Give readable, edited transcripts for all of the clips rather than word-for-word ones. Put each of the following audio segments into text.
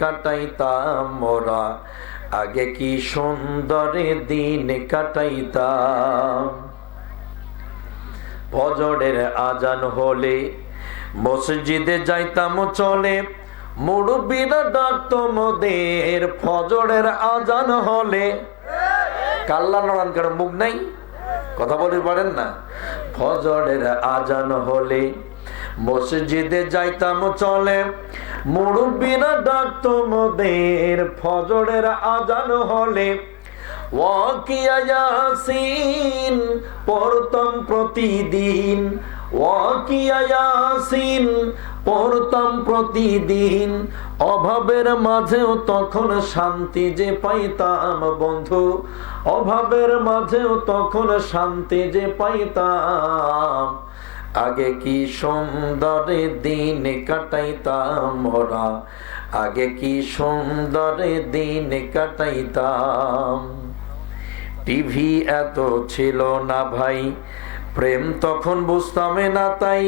কাটাইতাম মোরা, আগে কি সুন্দরে দিন কাটাইতাম। ফজরের আজান হলে মসজিদে যাইতাম চলে, মুরব্বিরা ডাকতো মোদের ফজরের আজান হলে। কাল্লা নড়ান কারণ মুখ নাই, কথা বলতে পারেন না। ফজরের আজান হলে মসজিদে যাইতাম চলে, মুরব্বিরা ডাকতো মোদের ফজরের আজান হলে। ওয়াকিয়া ইয়াসিন পড়তাম প্রতিদিন, ওয়াকিয়া ইয়াসিন পড়তাম প্রতিদিন। অভাবের মাঝেও তখন শান্তি যে পাইতাম বন্ধু, অভাবের মাঝেও তখন শান্তি যে পাইতাম। আগে কি সুন্দর দিন কাটাইতাম মোরা, আগে কি সুন্দর দিন কাটাইতাম। টিভি এত ছিল না ভাই, প্রেম তখন বুঝতাম না তাই।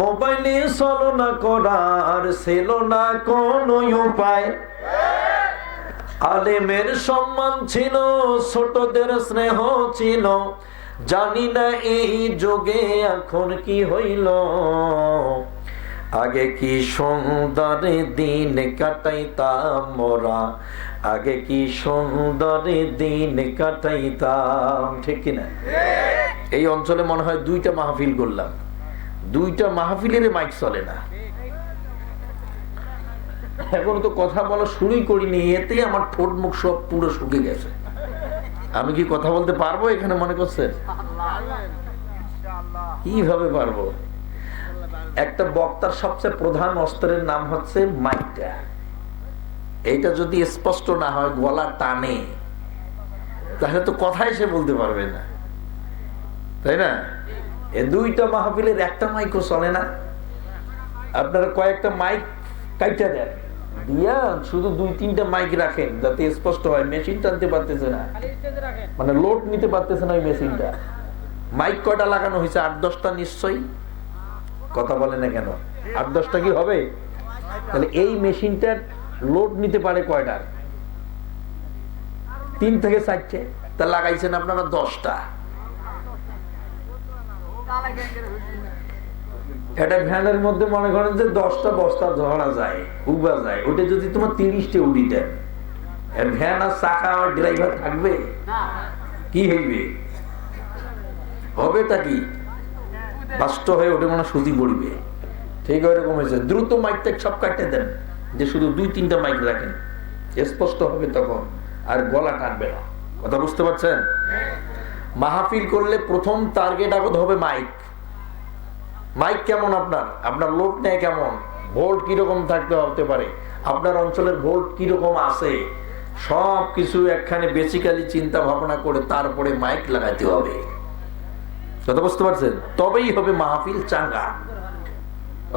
মোবাইলে চলনা করার ছিল না কোনো উপায়। আলেমের সম্মান ছিল, ছোটদের স্নেহ ছিল, জানি না এই যুগে এখন কি হইল। আগে কি সুন্দর দিন কাটাইতাম মোরা, আগে কি সুন্দর দিন কাটাইতাম। ঠিক কিনা? এই অঞ্চলে মনে হয় 2টা মাহফিল করলাম, 2টা মাহফিলের মাইক চলে না। এখন তো কথা বলা শুরুই করিনি, এতেই আমার ঠোঁট মুখ সব পুরো শুকিয়ে গেছে। আমি কি কথা বলতে পারবো এখানে মনে করছেন? কিভাবে পারবো? একটা বক্তার সবচেয়ে প্রধান অস্ত্রের নাম হচ্ছে মাইকটা। এইটা যদি স্পষ্ট না হয়, গলা টানে, তাহলে তো কথাই সে বলতে পারবে না, তাই না? এই 2টা মাহফিলের একটা মাইকও চলে না। আপনারা কয়েকটা মাইক কাইটা দেন, দিয়া শুধু 2-3টা মাইক রাখেন যাতে স্পষ্ট হয়। মেশিন টানতে পারতেছে না, মানে লোড নিতে পারতেছে না ওই মেশিনটা। মাইক কয়টা লাগানো হয়েছে? 8-10টা নিশ্চয়ই। কথা বলে না কেন? 8-10টা কি হবে? তাহলে এই মেশিনটা লোড নিতে পারে কয়টা? 3 থেকে 4টে। তা লাগাইছেন আপনারা 10টা। এটা ভ্যানের মধ্যে মনে করেন যে 10টা বস্তা ধরা যায়, উবা যায়। ওটা যদি তোমার 30টে উড়ি দেন, ভ্যান আর চাকা আর ড্রাইভার থাকবে? কি হইবে? হবেটা কি? বাস্ত হয়ে ওটা মনে সুতি পড়বে। ঠিক ওইরকম হয়েছে। দ্রুত মাইকটা সব কাটতে দেন, যে শুধু 2-3টা মাইক রাখেন, স্পষ্ট হবে তখন, আর গলা কাটবে না। কথা বুঝতে পারছেন? মাহফিল করলে প্রথম টার্গেট আগত হবে মাইক। মাইক কেমন আপনার লোড নেয় কেমন, ভোল্ট কিরকম থাকতে হতে পারে, আপনার অঞ্চলের ভোল্ট কিরকম আছে, সব কিছু একখানে বেসিক্যালি চিন্তা ভাবনা করে তারপরে মাইক লাগাইতে হবে। কথা বুঝতে পারছেন? তবেই হবে মাহফিল চাঙ্গা।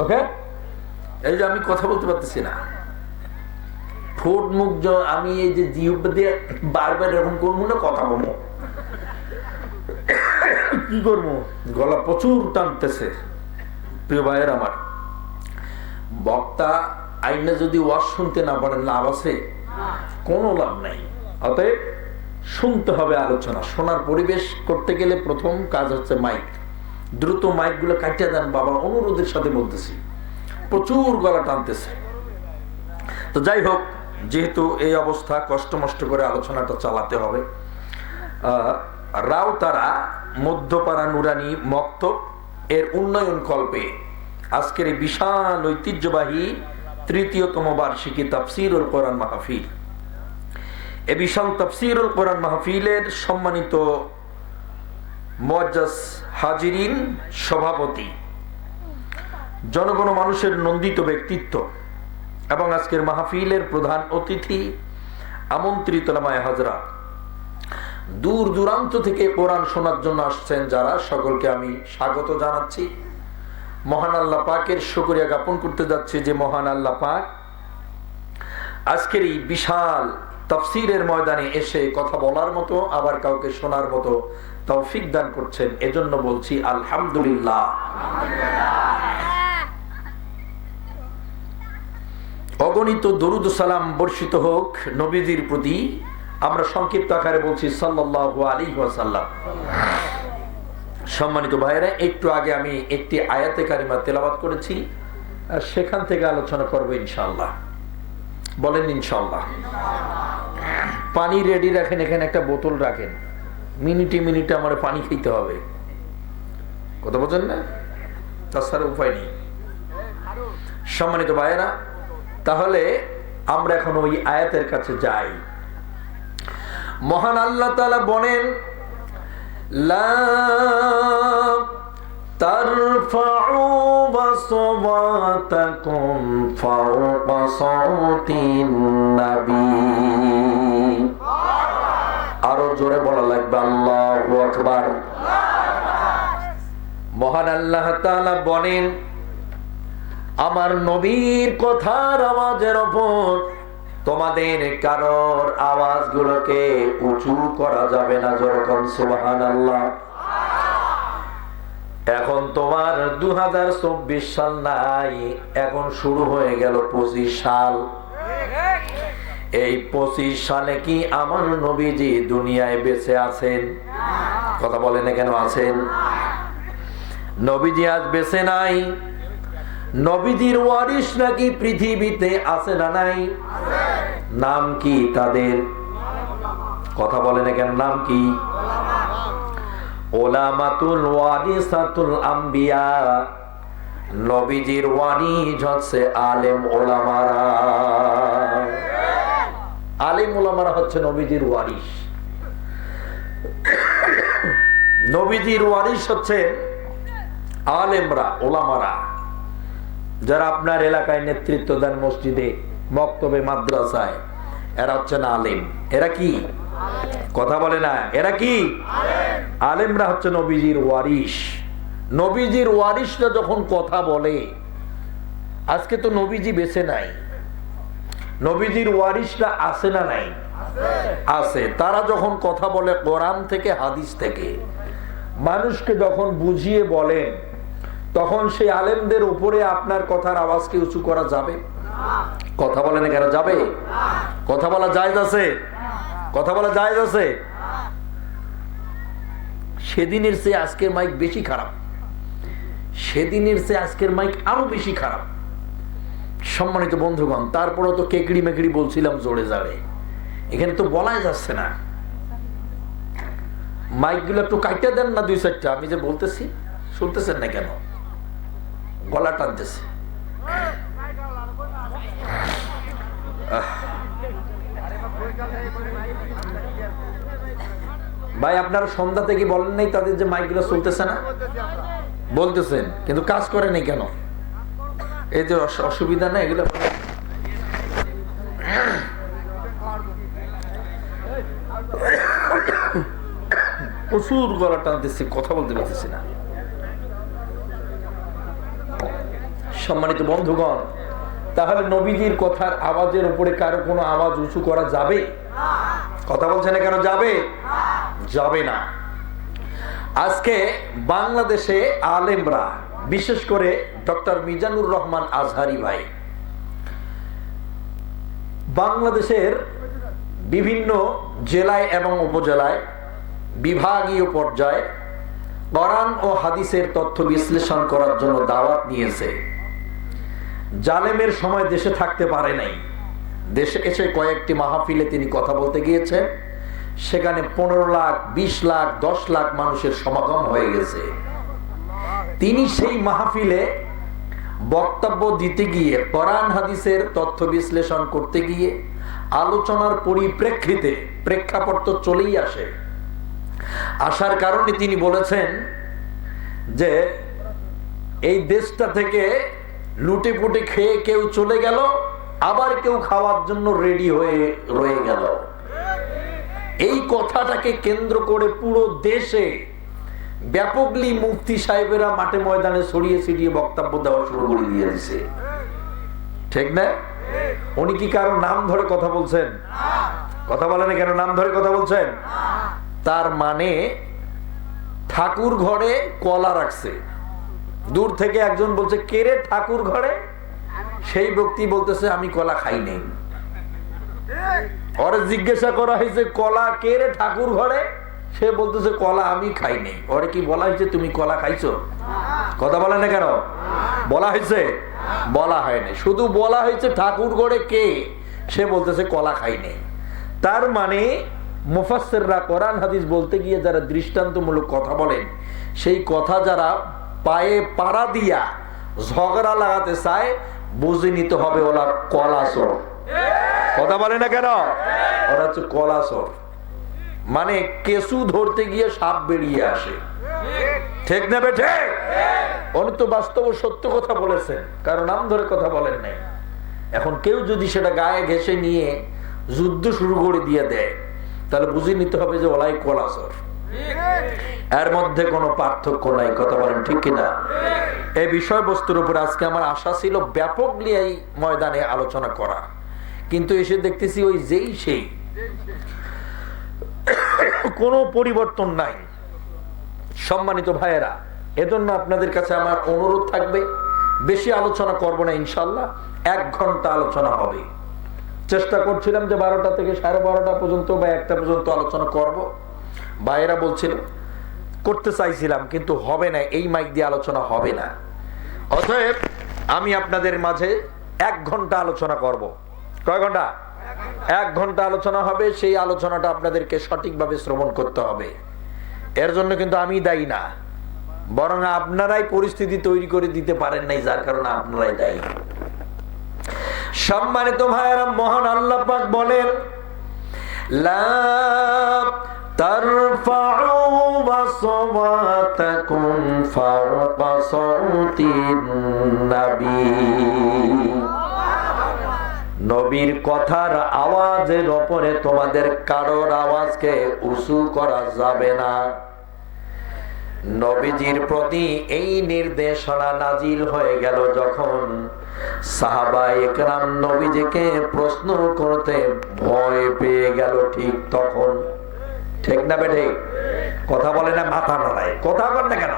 ওকে? এই যে আমি কথা বলতে পারতেছি না, ঠোঁট মুখ, আমি এই যে জিহ্বা দিয়ে বারবার এরকম করবো না, কথা বলবো, কি করবো? গলা প্রচুর টানতেছে। প্রিয় ভাইয়ের আমার, বক্তা আইনে যদি ওয়াজ শুনতে না পারেন, লাভ আছে? কোনো লাভ নাই। অতএব শুনতে হবে আলোচনা। শোনার পরিবেশ করতে গেলে প্রথম কাজ হচ্ছে মাইক। দ্রুত মাইকগুলো কাটিয়ে দেন বাবা, অনুরোধের সাথে বলতেছি, প্রচুর গলা টানতেছে। তো যাই হোক, যেহেতু এই অবস্থা, কষ্ট মষ্ট করে আলোচনাটা চালাতে হবে। রাউতারা মধ্যপাড়া নুরানি মক্তব এর উন্নয়ন কল্পে আজকের এই বিশাল ঐতিহ্যবাহী ৩য়তম বার্ষিকী তাফসীরুল কোরআন মাহফিল, এই বিশাল তাফসীরুল কোরআন মাহফিলের সম্মানিত মুআজ্জাজ হাজিরিন, সভাপতি, জনগণ মানুষের নন্দিত ব্যক্তিত্ব এবং আজকের মাহফিলের প্রধান অতিথি, আমন্ত্রিত ওলামায়ে হযরত, দূর দূরান্ত থেকে কোরআন শোনার জন্য আসছেন যারা, সকলকে আমি স্বাগত জানাচ্ছি। মহান আল্লাহ পাকের শুকরিয়া জ্ঞাপন করতে যাচ্ছে যে মহান আল্লাহ পাক আজকের এই বিশাল তাফসীরের ময়দানে এসে কথা বলার মতো, আবার কাউকে শোনার মতো তৌফিক দান করছেন। এজন্য বলছি আলহামদুলিল্লাহ। ও অগণিত দরুদ সালাম বর্ষিত হোক নবীজির প্রতি। আমরা সংক্ষিপ্ত আকারে বলছি সাল্লাল্লাহু আলাইহি ওয়াসাল্লাম। সম্মানিত ভাইয়েরা, একটু আগে আমি একটি আয়াতে কারিমা তেলাওয়াত করেছি, আর সেখান থেকে আলোচনা করবো ইনশাআল্লাহ। বলেন ইনশাআল্লাহ। পানি রেডি রাখেন, এখানে একটা বোতল রাখেন, মিনিটে মিনিটে আমার পানি খেতে হবে, কথা বলছেন না? তাছাড়া উপায় নেই। সম্মানিত ভাইয়েরা, তাহলে আমরা এখন ওই আয়াতের কাছে যাই। মহান আল্লাহ তাআলা বলেন, লা তারফাউ আসওয়াতাকুম ফাওকা সাওতিন নবী। আরো জোরে বলা লাগবে আল্লাহু আকবার। মহান আল্লাহ তাআলা বলেন, আমার নবীর কথার আওয়াজের ওপর তোমাদের কারোর আওয়াজগুলোকে উঁচু করা যাবে না। যেরকম সুবহানাল্লাহ। এখন তোমার 2024 সাল নাই, এখন শুরু হয়ে গেল 25 সাল। এই 25 সালে কি আমার নবীজি দুনিয়ায় বেঁচে আছেন? কথা বলেন না কেন আছেন? নবীজি আজ বেঁচে নাই। নবীজির ওয়ারিস নাকি পৃথিবীতে আছে না নাই? নাম কি তাদের? কথা বলে না কেন? নাম কি? উলামাতুল ওয়ারিসাতুল আম্বিয়া। নবীজির ওয়ারিস হচ্ছে আলেম ওলামারা। আলেম ওলামারা হচ্ছে নবীজির ওয়ারিস। নবীজির ওয়ারিস হচ্ছে আলেমরা, ওলামারা, যারা আপনার এলাকায় নেতৃত্ব দেন, মসজিদে, মক্তবে, মাদ্রাসায়, এরা হচ্ছেন আলেম। এরা কি? কথা বলে না, এরা কি? আলেমরা হচ্ছে নবীজির ওয়ারিস। নবীজির ওয়ারিসরা যখন কথা বলে, আজকে তো নবীজি বেঁচে নাই, নবীজির ওয়ারিসরা আছে না নাই? আছে। তারা যখন কথা বলে কোরআন থেকে, হাদিস থেকে, মানুষকে যখন বুঝিয়ে বলেন, তখন সেই আলেমদের উপরে আপনার কথার আওয়াজকে উঁচু করা যাবে? কথা বলে না কেন? যাবে? কথা বলা জায়েজ আছে? কথা বলা জায়েজ আছে? সেদিনের চেয়ে আজকের মাইক বেশি খারাপ, সেদিনের চেয়ে আজকের মাইক আরো বেশি খারাপ। সম্মানিত বন্ধুগণ, তারপরেও তো কেকড়ি মেকড়ি বলছিলাম জোরে জারে, এখানে তো বলাই যাচ্ছে না। মাইক গুলো একটু কাটিয়ে দেন না, 2-4টা। আমি যে বলতেছি শুনতেছেন না কেন? গলা টানতেছে। ভাই, আপনারা সন্ধ্যা থেকে বলেন নাই তাদের যে মাইক গুলো চলতেছে না? বলতেছেন, কিন্তু কাজ করে নাই কেন? এই যে অসুবিধা না এগুলো। প্রচুর গলা টানতেছি, কথা বলতে পারতেছি না। সম্মানিত বন্ধুগণ, তাহলে নবীজির কথার আওয়াজের উপরে কারো কোনো আওয়াজ উঁচু করা যাবে? কথা বলছে না কেন? যাবে? যাবে না। আজকে বাংলাদেশে আলেমরা, বিশেষ করে ডক্টর মিজানুর রহমান আজহারি ভাই, বাংলাদেশের বিভিন্ন জেলায় এবং উপজেলায়, বিভাগীয় পর্যায়ে কোরআন ও হাদিসের তথ্য বিশ্লেষণ করার জন্য দাওয়াত নিয়েছে। জালেমের সময় দেশে থাকতে পারে নাই, দেশে এসে কয়েকটি মাহফিলে তিনি কথা বলতে গিয়েছেন। সেখানে 15 লাখ, 20 লাখ, 10 লাখ মানুষের সমাগম হয়ে গেছে। তিনি সেই মাহফিলে বক্তব্য দিতে গিয়ে, কোরআন হাদিসের তথ্য বিশ্লেষণ করতে গিয়ে, আলোচনার পরিপ্রেক্ষিতে, প্রেক্ষাপট তো চলেই আসে, আসার কারণে তিনি বলেছেন যে এই দেশটা থেকে লুটে পুটে খেয়ে কেউ চলে গেল, আবার কেউ খাওয়ার জন্য রেডি হয়ে রয়ে গেল। এই কথাটাকে কেন্দ্র করে পুরো দেশে ব্যাপকলি মুফতি সাহেবেরা মাঠে ময়দানে ছড়িয়ে ছিটিয়ে বক্তব্য দেওয়া শুরু করে দিয়েছে। ঠিক না? উনি কি কারো নাম ধরে কথা বলছেন? কথা বলেন কেন? নাম ধরে কথা বলছেন? তার মানে ঠাকুর ঘরে কলা রাখছে, দূর থেকে একজন বলছে, কে রে ঠাকুর ঘরে? সেই ব্যক্তি বলতেছে আমি কলা খাই নাই। ওরে জিজ্ঞাসা করা হয়েছে কলা কে রে ঠাকুর ঘরে, সে বলতেছে কলা আমি খাই নাই। ওরে কি বলা হয়েছে তুমি কলা খাইছো? কথা বলে না কেন? বলা হয়েছে? বলা হয়নি, শুধু বলা হয়েছে ঠাকুর ঘরে কে, সে বলতেছে কলা খাই নাই। তার মানে মুফাসসিররা কোরআন হাদিস বলতে গিয়ে যারা দৃষ্টান্তমূলক কথা বলেন, সেই কথা যারা পায়ে পাড়া দিয়া ঝগড়া লাগাতে চায়, বুঝে নিতে হবে ওরা কলাচোর। কথা বলে না কেন? ওরা হচ্ছে কলাচোর, মানে কেঁচু ধরতে গিয়ে সাপ বেরিয়ে আসে। ঠিক না বেঠে? উনি তো বাস্তব সত্য কথা বলেছেন, কারণ নাম ধরে কথা বলেন নাই। এখন কেউ যদি সেটা গায়ে ঘেঁষে নিয়ে যুদ্ধ শুরু করে দিয়ে দেয়, তাহলে বুঝে নিতে হবে যে ওলাই কলাচোর। এর মধ্যে কোনো পার্থক্য নাই। কথা বলেন ঠিক কিনা? এই বিষয়বস্তুর উপর আজকে আমার আশা ছিল ব্যাপক নিয়ে এই ময়দানে আলোচনা করা, কিন্তু এসে দেখতেছি ওই যেই সেই, কোনো পরিবর্তন নাই। সম্মানিত ভাইয়েরা, এজন্য আপনাদের কাছে আমার অনুরোধ থাকবে, বেশি আলোচনা করব না ইনশাল্লাহ, 1 ঘন্টা আলোচনা হবে। চেষ্টা করছিলাম যে 12টা থেকে 12:30 পর্যন্ত বা 1টা পর্যন্ত আলোচনা করব। ভাইয়েরা বলছিল করতে চাইছিলাম, কিন্তু হবে না, এই মাইক দিয়ে আলোচনা হবে না। অতএব আমি আপনাদের মাঝে 1 ঘন্টা আলোচনা করব। কয় ঘন্টা? 1 ঘন্টা আলোচনা হবে। সেই আলোচনাটা আপনাদেরকে সঠিকভাবে শ্রবণ করতে হবে। এর জন্য কিন্তু আমি দায়ী না, বরং আপনারাই পরিস্থিতি তৈরি করে দিতে পারেন নাই, যার কারণে আপনারাই দায়ী। সম্মানিত ভাইয়েরা, মহান আল্লাহ পাক বলেন, লা তারফাউ আসওয়াতাকুম ফাওকা সাউতিন নবী। নবীর কথার আওয়াজের উপরে তোমাদের কারোর আওয়াজকে উঁচু করা যাবে না। নবীজির প্রতি এই নির্দেশনা নাজিল হয়ে গেল যখন, সাহাবায়ে কেরাম নবীজিকে প্রশ্ন করতে ভয় পেয়ে গেল, ঠিক তখন। ঠিক না বেঠে? কথা বলে না, মাথা নাড়ায়, কথা বল না কেন?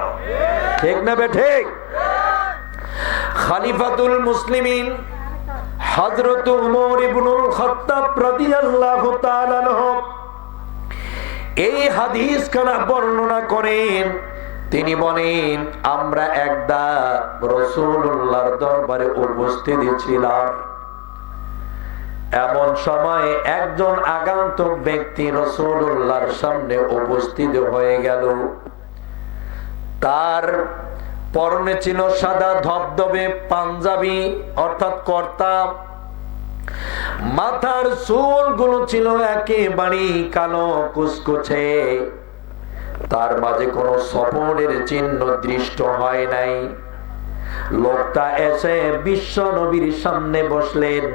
ঠিক না বেঠে? খলিফাতুল মুসলিমিন হযরত উমর ইবনুল খাত্তাব রাদিয়াল্লাহু তাআলা আনহু এই হাদিস খানা বর্ণনা করেন। তিনি বলেন, আমরা একদা রাসূলুল্লাহর দরবারে উপস্থিত ছিলাম। এমন সময় একজন আগন্তুক ব্যক্তি রাসূলুল্লাহর সামনে উপস্থিত হয়ে গেল। তার পরনে ছিল সাদা ধবধবে পাঞ্জাবি অর্থাৎ কর্তা, মাথার চুলগুলো ছিল একেবারে কালো কুচকুচে, তার মাঝে কোনো সফরের চিহ্ন দৃষ্ট হয় নাই। লোকটা এসে বিশ্ব নবীর সামনে বসলেন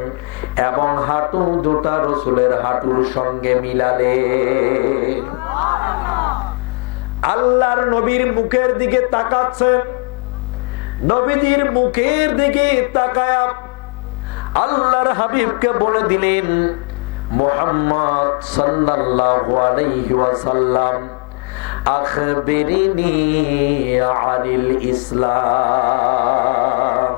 এবং হাঁটু দুটা রাসূলের হাঁটুর সঙ্গে মিলালেন। আল্লাহর নবীর মুখের দিকে তাকাচ্ছেন। নবীজির মুখের দিকে তাকায়া আল্লাহর হাবিবকে বলে দিলেন, মুহাম্মদ সাল্লাল্লাহু আলাইহি ওয়াসাল্লাম, আখবিরিনি আনিল ইসলাম।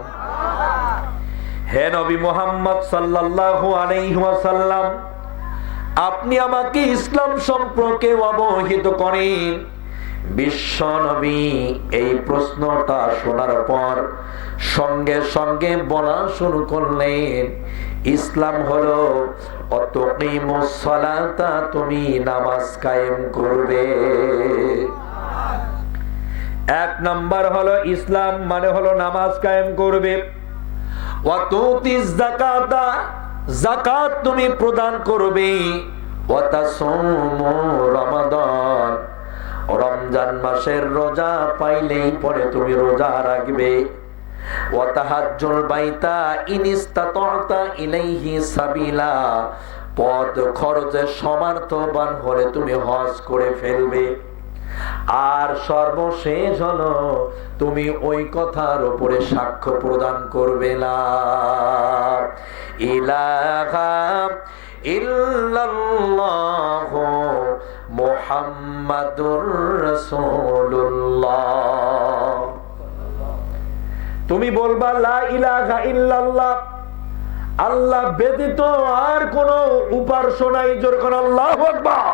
হে নবী মুহাম্মদ সাল্লাল্লাহু আলাইহি ওয়াসাল্লাম, আপনি আমাকে ইসলাম সম্পর্কে অবহিত করেন। বিশ্ব নবী এই প্রশ্নটা শোনার পর সঙ্গে সঙ্গে বলা শুরু করলেন, ইসলাম হলো অতুকিমুস সালাতা, তুমি নামাজ কায়েম করবে। 1 নাম্বার হলো ইসলাম মানে হলো নামাজ কায়েম করবে। ওয়া তুতিজ যাকাতা, যাকাত তুমি প্রদান করবে। ওয়া তাসুমু রমাদান, রমজান মাসের রোজা পাইলেই পরে তুমি রোজা রাখবে। ওয়া তাহাজ্জুল বাইতা ইন ইসতাতা'তা ইলাইহি সাবিলা, পথ খরচে সমর্থবান হলে তুমি হজ করে ফেলবে। আর সর্বশেষ হলো তুমি ওই কথার উপরে সাক্ষ্য প্রদান করবে, লা ইলাহা ইল্লাল্লাহু মুহাম্মাদুর রাসূলুল্লাহ। তুমি বলবা লা ইলাহা ইল্লাল্লাহ, আল্লাহ ব্যতীত আর কোন উপাস্য নাই। জোরে কোন আল্লাহু আকবার।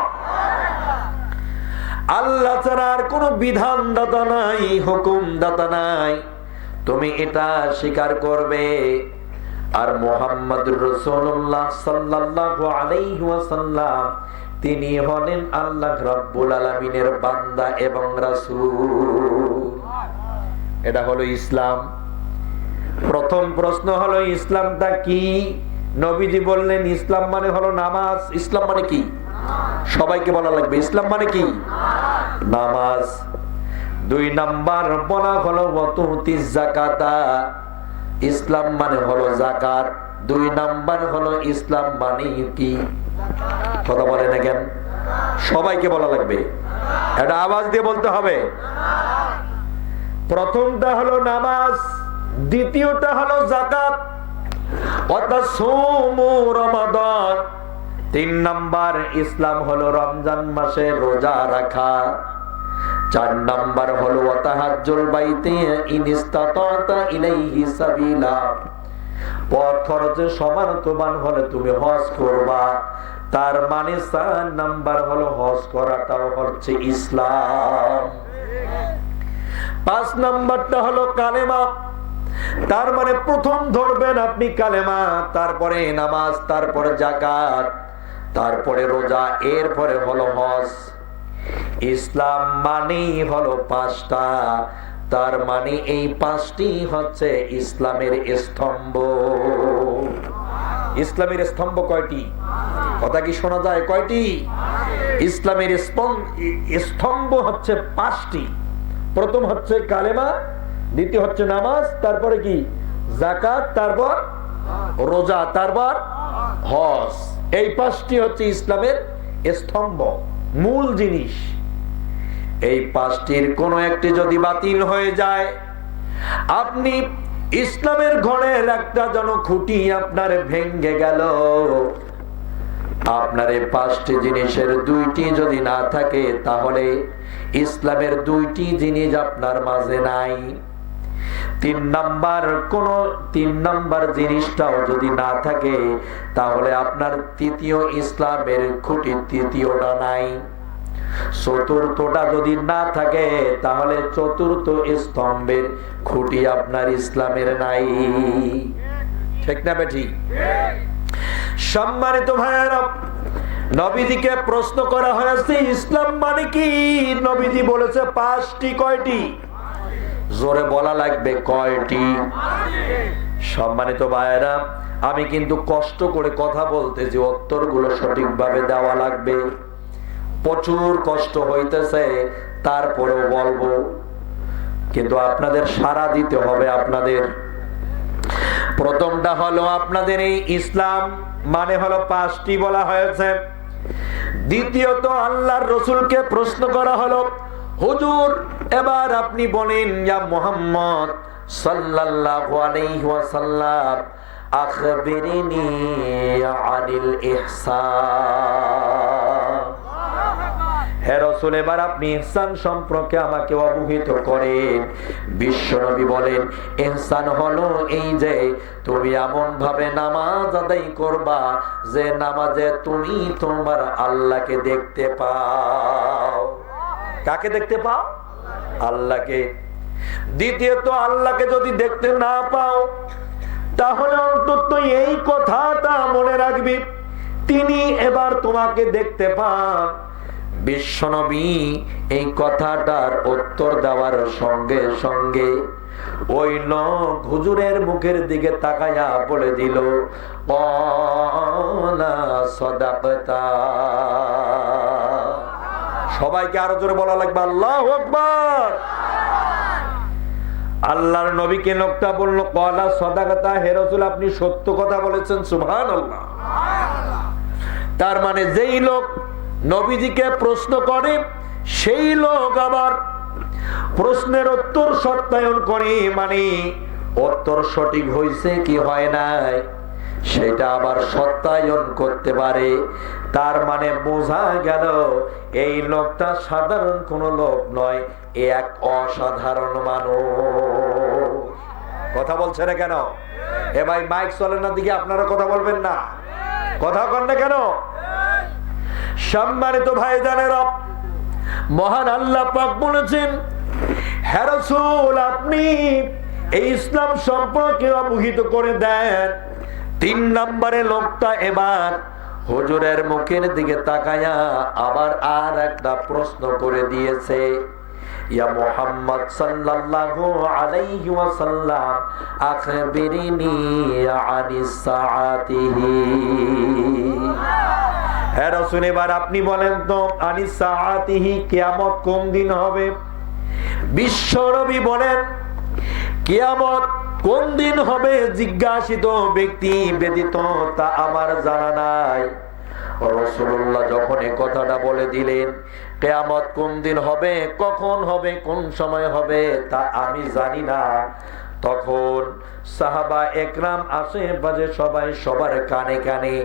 আল্লাহ ছাড়া আর কোন বিধানদাতা নাই, হুকুমদাতা নাই, তুমি এটা স্বীকার করবে। আর মুহাম্মদুর রাসূলুল্লাহ সাল্লাল্লাহু আলাইহি ওয়াসাল্লাম তিনি হলেন আল্লাহ রাব্বুল আলামিনের বান্দা এবং রাসূল। এটা হলো ইসলাম। প্রথম প্রশ্ন হলো ইসলামটা কি? নবীজি বললেন ইসলাম মানে হলো নামাজ। ইসলাম মানে কি? সবাইকে বলা লাগবে ইসলাম মানে কি? নামাজ। 2 নাম্বার বলা হলো ওয়াতুতিজ যাকাতা, ইসলাম মানে হলো যাকাত। 2 নাম্বার হলো ইসলাম মানে কি? কথা বলে না কেন? সবাইকে বলা লাগবে, এটা আওয়াজ দিয়ে বলতে হবে। প্রথমটা হলো নামাজ, দ্বিতীয়টা হলো যাকাত, ওয়াতাসুমু রমাদান। 3 নাম্বার ইসলাম হলো রমজান মাসে রোজা রাখা। 4 নাম্বার হলো ওয়াতাহাজ্জুল বাইতি ইন ইসতাতাতা ইলাইহি সাবিলা, পথ খরচে সমান্তবান হলে তুমি হজ করবা। তার মানে 4 নাম্বার হলো হজ করাটাও হচ্ছে ইসলাম। 5 নাম্বারটা হলো কালেমা, তার মানে প্রথম ধরবেন আপনি কালেমা, তারপরে নামাজ, তারপরে যাকাত, তারপরে রোজা, এরপরে হলো হজ। ইসলাম মানেই হলো 5টা, তার মানে এই 5টি হচ্ছে ইসলামের স্তম্ভ। ইসলামের স্তম্ভ কয়টি? কথা কি শোনা যায়? কয়টি? ইসলামের স্তম্ভ হচ্ছে 5টি। প্রথম হচ্ছে কালেমা, দ্বিতীয় হচ্ছে নামাজ, তারপরে কি যাকাত, তারপর রোজা, তারপর হজ। এই 5টি হচ্ছে ইসলামের স্তম্ভ, মূল জিনিস। এই 5টির কোন একটি যদি বাতিল হয়ে যায়, আপনি ইসলামের ঘরের একটা যেন খুঁটি আপনার ভেঙে গেল। আপনার এই 5টি জিনিসের 2টি যদি না থাকে, তাহলে ইসলামের 2টি জিনিস আপনার মাঝে নাই। 3 নাম্বার জিনিসটাও যদি না থাকে, তাহলে আপনার তৃতীয় ইসলামের খুঁটি তৃতীয়টা নাই। 4র্থটা যদি না থাকে, তাহলে 4র্থ স্তম্ভের খুঁটি আপনার ইসলামের নাই। ঠিক না বেঠি? সম্মানিত ভাইয়েরা, নবীজিকে প্রশ্ন করা হয়েছে ইসলাম মানে কি? নবীজি বলেছে 5টি। কয়টি? জোরে বলা লাগবে, কয়টি? সম্মানিত ভাইয়েরা, আমি কিন্তু কষ্ট করে কথা বলতেছি, উত্তরগুলো সঠিকভাবে দেওয়া লাগবে। প্রচুর কষ্ট হইতেছে, তারপরেও বলবো, কিন্তু আপনাদের সাড়া দিতে হবে। আপনাদের প্রথমটা হলো আপনাদের এই ইসলাম মানে হলো 5টি বলা হয়েছে। দ্বিতীয়ত আল্লাহর রাসূলকে প্রশ্ন করা হলো, হুজুর এবার আপনি বলেন ইয়া মুহাম্মদ সাল্লাল্লাহু আলাইহি ওয়াসাল্লাম, আখবিরিনি আনিল ইহসান। হে রাসূল, এবার আপনি ইহসান সম্পর্কে আমাকে অবহিত করেন। বিশ্বনবী বলেন, ইহসান হলো এই যে তুমি এমন ভাবে নামাজ আদায় করবা যে নামাজে তুমি তোমার আল্লাহকে দেখতে পাও। কাকে দেখতে পাও? আল্লাহকে। দ্বিতীয়ত আল্লাহকে যদি দেখতে না পাও, তাহলে অন্তত এই কথাটা মনে রাখবি, তিনি এবার তোমাকে দেখতে পান। বিশ্বনবী এই কথাটার উত্তর দেওয়ার সঙ্গে সঙ্গে ওই লোক হুজুরের মুখের দিকে তাকায়া বলে দিল, ক্বালা সাদাকতা। সবাইকে আরো জোরে বলা লাগবে আল্লাহু আকবার। আল্লাহর নবীকে লোকটা বলল, ক্বালা সাদাকতা, হে রাসূল আপনি সত্য কথা বলেছেন। সুবহানাল্লাহ। তার মানে যেই লোক নবীজিকে প্রশ্ন করে, সেই লোক আবার প্রশ্নের উত্তর সত্যায়ন করে, মানে উত্তর সঠিক হয়েছে কি হয় নাই সেটা আবার সত্যায়ন করতে পারে। তার মানে বোঝা গেল এই লোকটা সাধারণ কোন লোক নয়, এক অসাধারণ মানুষ। কথা বলছে না কেন? এ ভাই মাইক চলে না দিকে আপনারা কথা বলবেন না, কথা কন না কেন? সম্মানিত ভাইজানেরা, মহান আল্লাহ পাক বলেছেন, হে রাসূল আপনি এই ইসলাম সম্পর্কে অবহিত করে দেন। 3 নম্বরে লোকটা এবার হুজুরের মুখের দিকে তাকায়া আবার আর একটা প্রশ্ন করে দিয়েছে, ইয়া মুহাম্মদ সাল্লাল্লাহু আলাইহি ওয়াসাল্লাম আখবিরিনি আনিস সাআতিহি। হে রাসূল এবার আপনি বলেন তো আনিস সাআতিহি, কিয়ামত কোন দিন হবে? বিশ্বনবী বলেন, কিয়ামত কোন দিন হবে জিজ্ঞাসিত ব্যক্তি ব্যতীত তা আমার জানা নাই। রাসূলুল্লাহ যখন এই কথাটা বলে দিলেন, কিয়ামত কোন দিন হবে, কখন হবে, কোন সময় হবে তা আমি জানি না, তখন সাহাবা একরাম আশেপাশে সবাই সবার কানে কানে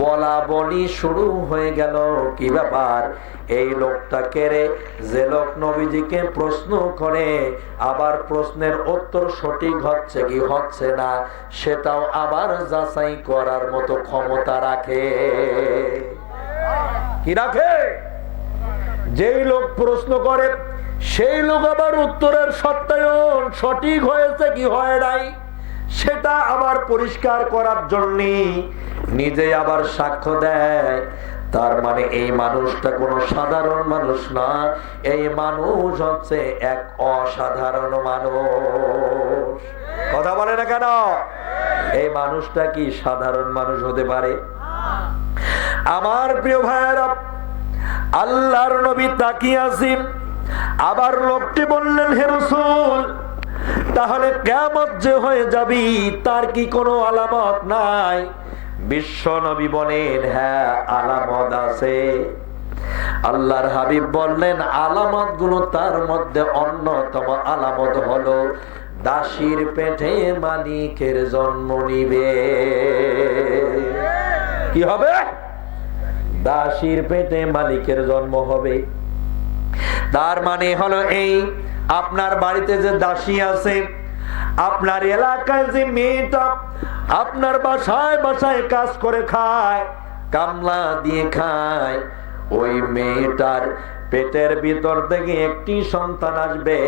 বলা বলি শুরু হয়ে গেল, কি ব্যাপার এই লোকটাকে রে, যে লোক নবীজিকে প্রশ্ন করে আবার প্রশ্নের উত্তর সঠিক হচ্ছে কি হচ্ছে না সেটাও আবার যাচাই করার মতো ক্ষমতা রাখে। কি রাখে? যেই লোক প্রশ্ন করে সেই লোক আবার উত্তরের সত্যায়ন সঠিক হয়েছে কি হয় নাই সেটা আবার পরিষ্কার করার জন্য নিজে আবার সাক্ষ্য দেয়। তার মানে এই মানুষটা কোনো সাধারণ মানুষ না, এই মানুষ হচ্ছে এক অসাধারণ মানুষ। কথা বলে না কেন? এই মানুষটা কি সাধারণ মানুষ হতে পারে? আমার প্রিয় ভাইয়েরা, আল্লাহর নবী তাকিয়ে আছেন, আবার লোকটি বললেন, হে রাসূল তাহলে কিয়ামত যে হয়ে যাবে তার কি কোনো আলামত নাই? বিশ্ব নবী বলেন, হ্যাঁ আলামত আছে। আল্লাহর হাবিব বললেন, আলামত গুলো তার মধ্যে অন্যতম আলামত হলো দাসীর পেটে মালিকের জন্ম নিবে। কি হবে? দাসীর পেটে মালিকের জন্ম হবে। তার মানে হলো এই, আপনার বাড়িতে যে দাসী আছে, আপনার এলাকায় যে মেয়েটা আপনার বাসায় বাসায় কাজ করে খায়, কামলা দিয়ে খায়, ওই মেয়েটার পেটের ভিতর থেকে একটি সন্তান আসবে।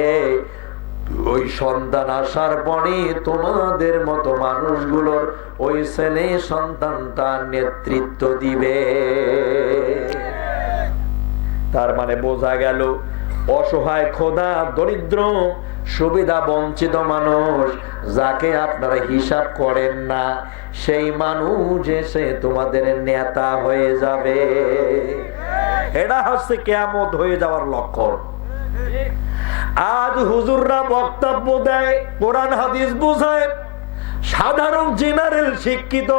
ওই সন্তান আসার পরে তোমাদের মতো মানুষগুলোর ওই ছেলে সন্তানটা নেতৃত্ব দিবে। তার মানে বোঝা গেল অসহায়, খোদা, দরিদ্র, সুবিধা বঞ্চিত মানুষ যাকে আপনারা হিসাব করেন না, সেই মানুষ এসে তোমাদের নেতা হয়ে যাবে। এটা হচ্ছে কিয়ামত হয়ে যাওয়ার লক্ষণ। আজ হুজুররা বক্তব্য দেয়, কোরআন হাদিস বোঝায়, সাধারণ জেনারেল শিক্ষিত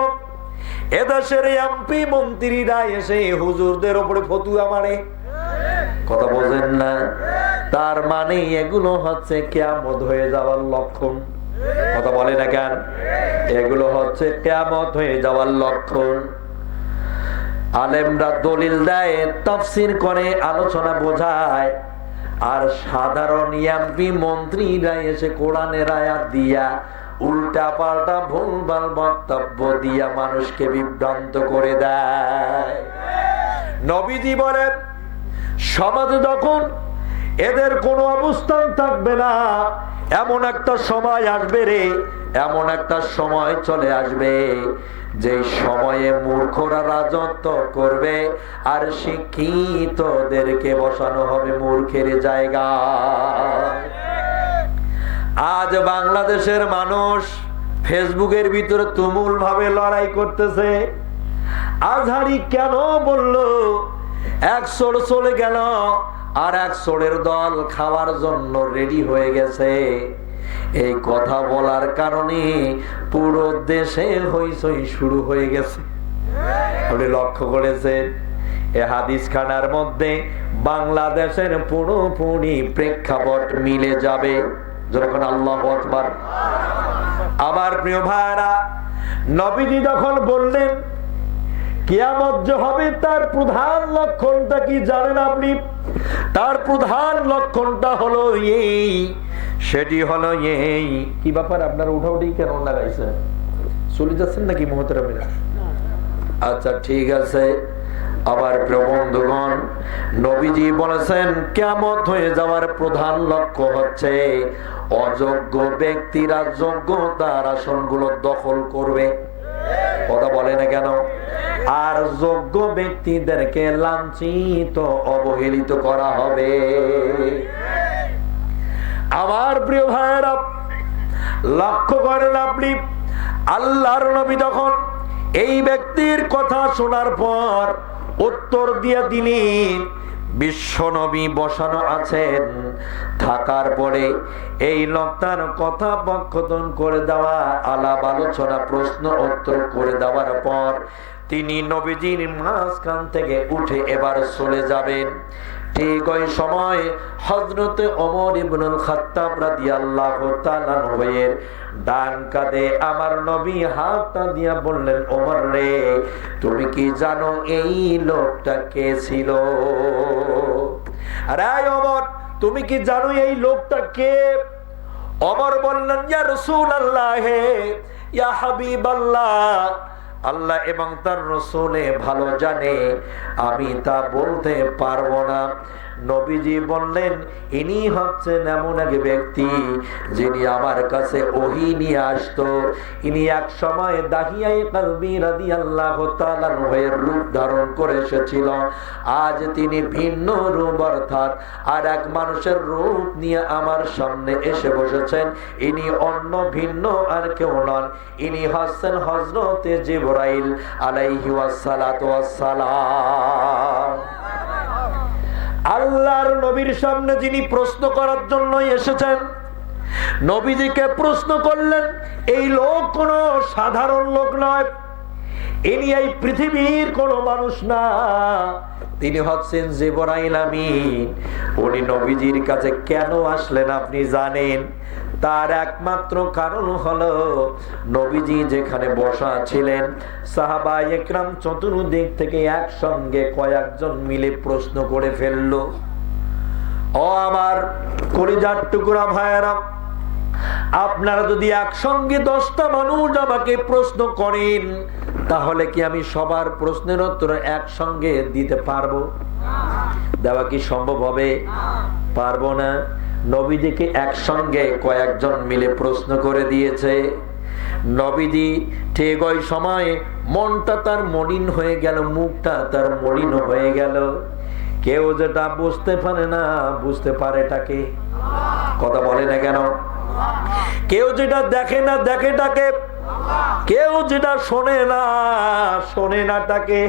এদেশের এমপি মন্ত্রীরা এসে হুজুরদের উপরে ফতুয়া মারে। কথা বোঝেন না? তার মানে এগুলো হচ্ছে কিয়ামত হয়ে যাওয়ার লক্ষণ। কথা বলে না কেন? এগুলো হচ্ছে কিয়ামত হয়ে যাওয়ার লক্ষণ। আলেমরা দলিল দেয়, তাফসীর করে, আলোচনা বোঝায়, আর সাধারণ এমপি মন্ত্রীরা এসে কোরআনের আয়াত দিয়া উল্টা পাল্টা ভুলভাল বক্তব্য দিয়া মানুষকে বিভ্রান্ত করে দেয়। নবীজি বলেন, সমাজে যখন এদের কোনো অবস্থান থাকবে না, এমন একটা সময় আসবে রে, এমন একটা সময় চলে আসবে যে সময়ে মূর্খরা রাজত্ব করবে আর শিক্ষিতদেরকে বসানো হবে মূর্খের জায়গায়। আজ বাংলাদেশের মানুষ ফেসবুকের ভিতরে তুমুল ভাবে লড়াই করতেছে। আজহারি কেন বলল এক সোর চলে গেল আর এক সোরের দল খাওয়ার জন্য রেডি হয়ে গেছে। এই কথা বলার কারণে পুরো দেশে হইচই শুরু হয়ে গেছে। আপনি লক্ষ্য করেছেন এই হাদিস খানার মধ্যে বাংলাদেশের পুরোপুরি প্রেক্ষাপট মিলে যাবে যখন আল্লাহু আকবার। আমার প্রিয় ভাইরা, নবীজি যখন বললেন কিয়ামত যে হবে তার প্রধান লক্ষণটা কি জানেন আপনি? তার প্রধান লক্ষণটা হলো এই, সেটি হলো এই, কি ব্যাপার আপনার উঠাউঠি কেন লাগাইছেন? চলে যাচ্ছেন নাকি মোহতারামেরা? আচ্ছা ঠিক আছে। আবার প্রিয় বন্ধুগণ, নবীজি বলেছেন কিয়ামত হয়ে যাওয়ার প্রধান লক্ষ্য হচ্ছে অযোগ্য ব্যক্তিরা যোগ্যতার আসনগুলো দখল করবে। কথা বলে না কেন? আর যোগ্য ব্যক্তিদেরকে লাঞ্ছিত অবহেলিত করা হবে। আমার প্রিয় ভাইয়েরা, লক্ষ্য করেন আপনি, আল্লাহর নবী যখন এই ব্যক্তির কথা শোনার পর উত্তর দিয়ে দিলেন, বিশ্ব নবী বসানো আছেন, থাকার পরে এই লোকটার কথা পক্ষতন করে দেওয়া, আলাপ আলোচনা প্রশ্ন উত্তর করে দেওয়ার পর তিনি নবীজির মাঝখান থেকে উঠে এবার চলে যাবেন। ঠিক ওই সময় হযরতে ওমর ইবনুল খাত্তাব রাদিয়াল্লাহু তাআলা এর ডান কাঁধে আমার নবী হাতটা দিয়া বললেন, ওমর রে, তুমি কি জানো এই লোকটা কে ছিল? আরে ওমর, তুমি কি জানো এই লোকটা কে? ওমর বললেন, ইয়া রাসূলুল্লাহ, ইয়া হাবিবাল্লাহ, আল্লাহ এবং তার রাসূলে ভালো জানে, আমি তা বলতে পারবো না। নবীজি বললেন, ইনি হচ্ছেন এমন এক ব্যক্তি যিনি আমার কাছে ওহী নিয়ে আসতো। ইনি এক সময় দাহিয়ায়ে কলবি রাদিয়াল্লাহু তাআলা এর রূপ ধারণ করে এসেছিল। আজ তিনি ভিন্ন রূপ অর্থাৎ আর এক মানুষের রূপ নিয়ে আমার সামনে এসে বসেছেন। ইনি অন্য ভিন্ন আর কেউ নন, ইনি হচ্ছেন হযরতে জিবরাইল আলাইহি ওয়াসসালাতু ওয়াসসালাম। আল্লাহর নবীর সামনে যিনি প্রশ্ন করার জন্য এসেছেন, নবীজিকে প্রশ্ন করলেন। এই লোক কোনো সাধারণ লোক নয়, ইনি এই পৃথিবীর কোনো মানুষ না, তিনি হচ্ছেন জিবরাইল আমিন। উনি নবীজির কাছে কেন আসলেন আপনি জানেন? তার একমাত্র কারণ হলো নবীজি যেখানে বসা ছিলেন, সাহাবায়ে কেরাম চতুর্দিক থেকে একসঙ্গে কয়েকজন মিলে প্রশ্ন করে ফেললো। ও আমার কলিজার টুকরা ভাইয়েরা, আপনারা যদি একসঙ্গে 10টা মানুষ আমাকে প্রশ্ন করেন, তাহলে কি আমি সবার প্রশ্নের উত্তর একসঙ্গে দিতে পারবো? দেওয়া কি সম্ভব হবে? পারবো না। নবীজিকে একসঙ্গে কয়েকজন মিলে প্রশ্ন করে দিয়েছে। নবীজি ঠিক ওই সময় মনটা তার মলিন হয়ে গেল, মুখটা তার মলিন হয়ে গেল। কেউ যেটা বুঝতে পারে না, বুঝতে পারেটাকে? কথা বলে না কেন? কেউ যেটা দেখে না, দেখেটাকে? কেউ যেটা শোনে না, শোনে নাটাকে?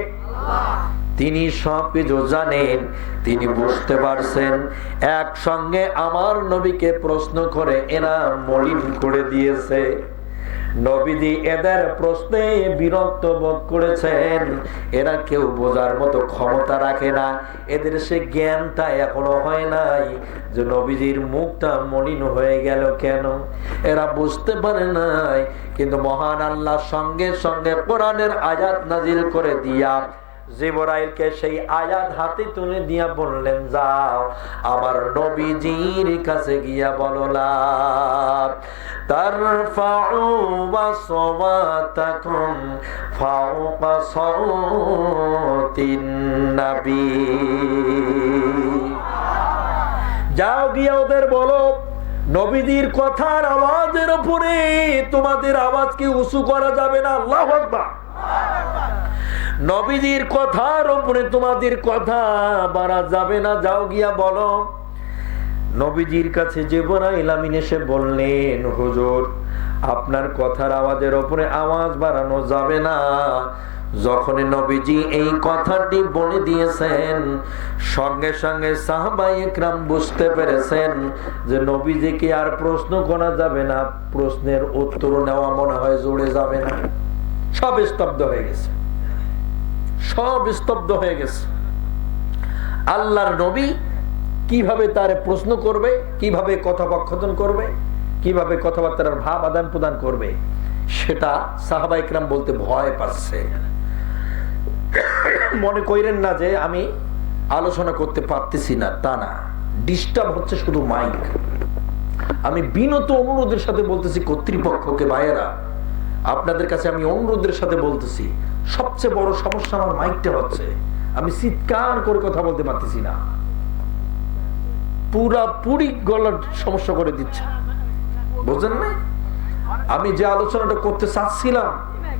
তিনি সব কিছু জানেন, তিনি বুঝতে পারছেন। একসঙ্গে আমার নবীকে প্রশ্ন করে এরা মলিন করে দিয়েছে। নবীজি এদের প্রশ্নে বিরক্ত বোধ করেছেন। এরা কেউ বোঝার মতো ক্ষমতা রাখে না, এদের সে জ্ঞানটা এখনো হয় নাই যে নবীজির মুখটা মলিন হয়ে গেল কেন। এরা বুঝতে পারে নাই। কিন্তু মহান আল্লাহ সঙ্গে সঙ্গে কোরআনের আয়াত নাজিল করে দিয়া জিবরাইলকে সেই আয়াত হাতে তুলে দিয়া বললেন, যাও আমার নবীজির কাছে গিয়া বলো, লা তারফাউ আসওয়াতাকুম ফাওকা সাওতিন নবী। যাও গিয়া ওদের বলো, নবীজির কথার আওয়াজের উপরে তোমাদের আওয়াজকে উঁচু করা যাবে না। আল্লাহু আকবার। নবীজির কথার উপরে তোমাদের কথা বাড়া যাবে না। যাও গিয়া বলো। নবীজির কাছে জিবরাইল আমিন এসে বললেন, হুজুর, আপনার কথার আওয়াজের উপরে আওয়াজ বাড়ানো যাবে না। যখন নবীজি এই কথাটি বলে দিয়েছেন, সঙ্গে সঙ্গে সাহাবায়ে কেরাম বুঝতে পেরেছেন যে নবীজিকে আর প্রশ্ন করা যাবে না, প্রশ্নের উত্তর নেওয়া মনে হয় জুড়ে যাবে না। সব স্তব্ধ হয়ে গেছে, সব স্তব্ধ হয়ে গেছে। আল্লাহর নবী কিভাবে তার প্রশ্ন করবে, কিভাবে কথোপকথন করবে, কিভাবে কথাবার্তার ভাব আদান প্রদান করবে, সেটা সাহাবায়ে কেরাম বলতে ভয় পাচ্ছে। মনে করেন না যে আমি আলোচনা করতে পারতেছি না, তা না। ডিস্টার্ব হচ্ছে শুধু মাইক। আমি বিনত অনুরোধের সাথে বলতেছি কর্তৃপক্ষকে, ভাইয়েরা আপনাদের কাছে আমি অনুরোধের সাথে বলতেছি, সবচেয়ে বড় সমস্যা আমার মাইকটা হচ্ছে, আমি চিৎকার করে কথা বলতে পারতেছি না, পুরি গলার সমস্যা করে দিচ্ছে, বুঝলেন না? আমি যে আলোচনাটা করতে চাচ্ছিলাম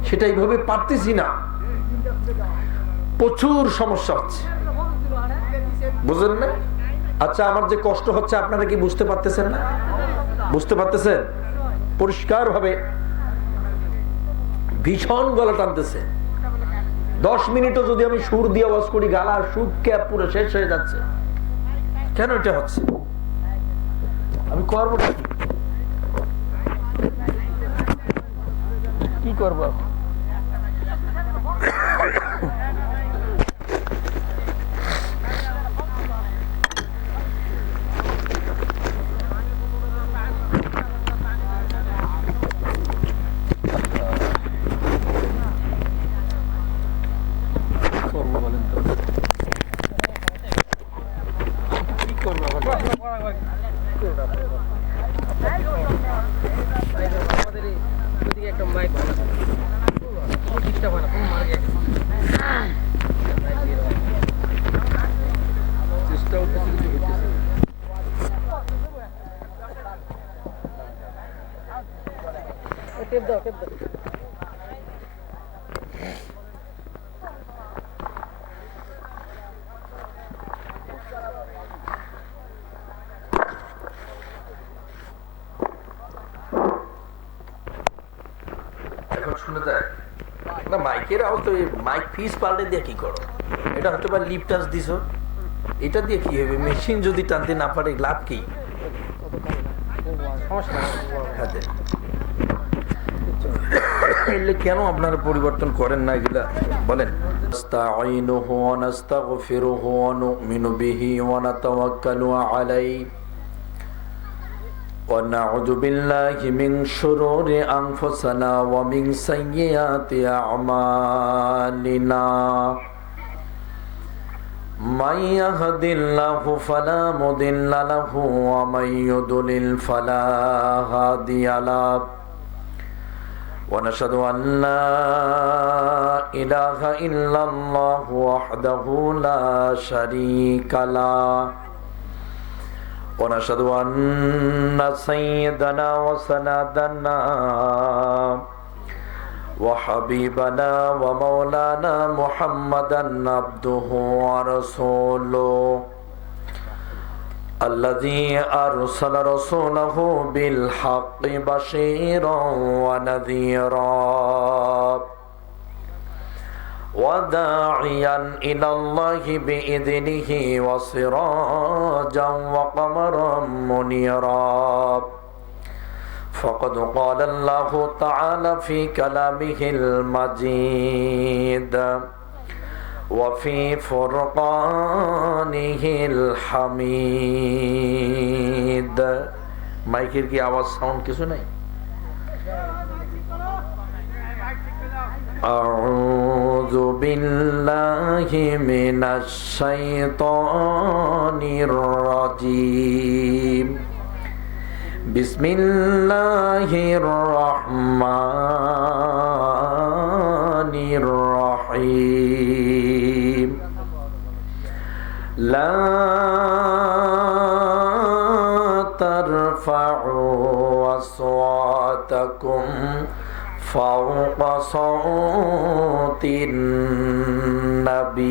সেটা এইভাবে পারতেছি না, প্রচুর সমস্যা হচ্ছে, বুঝলেন না? আচ্ছা, আমার যে কষ্ট হচ্ছে আপনারা কি বুঝতে পারতেছেন না? বুঝতে পারতেছেন? পরিষ্কার ভাবে ভীষণ গলা টানতেছে। 10 মিনিটও যদি আমি সুর দিয়ে আওয়াজ করি, গালা সুর ক্যাপ পুরো শেষ হয়ে যাচ্ছে। কেন এটা হচ্ছে? আমি করবো কি করবো? এখন শুনে যায় না মাইকের আওয়াজ তো, মাইক ফিস পাল্টে দিয়ে কি করো? এটা হয়তো বা লিপ টাচ দিছো, এটা দিয়ে কি হবে? মেশিন যদি টানতে না পারে লাভ কি? কেন আপনারা পরিবর্তন করেন না এগুলা বলেন? নাস্তাঈনুহু ওয়া নাস্তাগফিরুহু ওয়া নু'মিনু বিহি ওয়া নাতাওয়াক্কালু আলাইহি ওয়া নাউযু বিল্লাহি মিন শুরুরি আনফুসিনা ওয়া মিন সাইয়্যাতি আ'মালিনা। من يهد الله فلا مضل له ومن يضلل فلا هادي له ونشهد أن لا إله إلا الله وحده لا شريك له ونشهد أن سيدنا وسندنا وحبيبنا ومولانا محمدا عبده ورسوله الذي أرسل رسوله بالحق بشيرا ونذيرا وداعيا إلى الله بإذنه وسراجا وقمرا منيرا فقد قال الله تعالى في كلامه المجيد وفي فرقانه الحميد। মাইকের কি আওয়াজ সাউন্ড কিছু নাই? أعوذ بالله من الشيطان الرجيم بسم الله الرحمن الرحيم لا ترفعوا أصواتكم فوق صوت النبي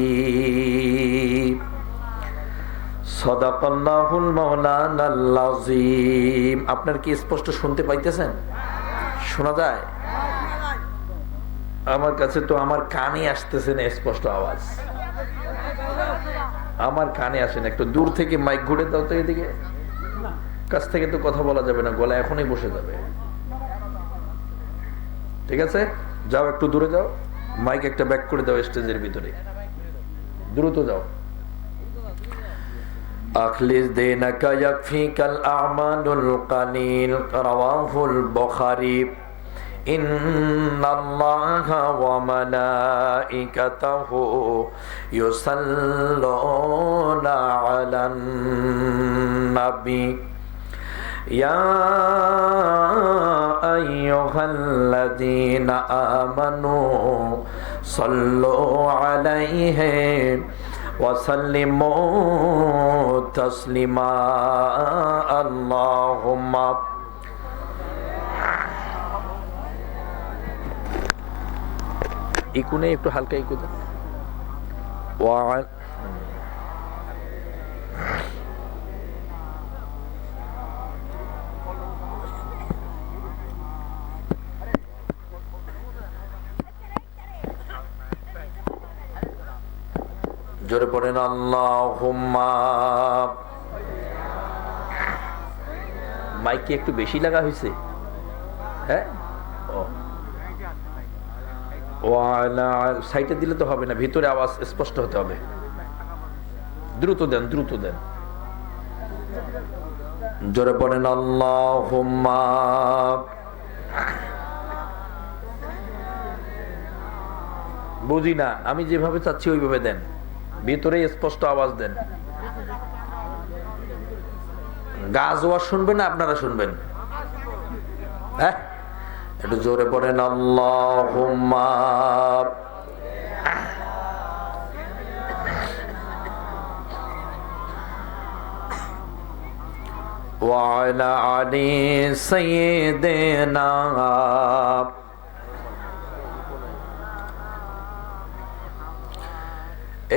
সাদাকাল্লাহুল মাওলানাল আযীম। আপনার কি স্পষ্ট শুনতে পাইতেছেন? শোনা যায়? আমার কাছে তো আমার কানে আসতেছে না স্পষ্ট আওয়াজ, আমার কানে আসে না। একটু দূর থেকে মাইক ঘুরে দাও তো এদিকে, কাছ থেকে তো কথা বলা যাবে না, গলা এখনই বসে যাবে। ঠিক আছে, যাও একটু দূরে যাও, মাইক একটা ব্যাক করে দাও স্টেজের ভিতরে, দ্রুত যাও। أخلص دينك يكفيك الأعمال القليل رواه البخاري إن الله وملائكته يصلون على النبي ইয়া আইয়ুহাল্লাযীনা আমানু সাল্লু আলাইহি ওয়া সাল্লিমু তাসলিমা। আল্লাহুম্মা ইকুনে একটু হালকা ইকু দাও। জোরে পড়েন আল্লাহুম্মা। মাইক কি একটু বেশি লাগা হয়েছে? হ্যাঁ, সাইটে দিলে তো হবে না, ভিতরে আওয়াজ স্পষ্ট হতে হবে। দ্রুত দেন, দ্রুত দেন। জোরে পড়েন আল্লাহুম্মা। বুঝি না, আমি যেভাবে চাচ্ছি ওইভাবে দেন, ভিতরে স্পষ্ট আওয়াজ দেন। গাছ ওয়াজ শুনবেন না আপনারা শুনবেন? হ্যাঁ, একটু জোরে পড়েন আল্লাহুম্মা। ওয়া আলা আলি সাইয়্যিদিনা।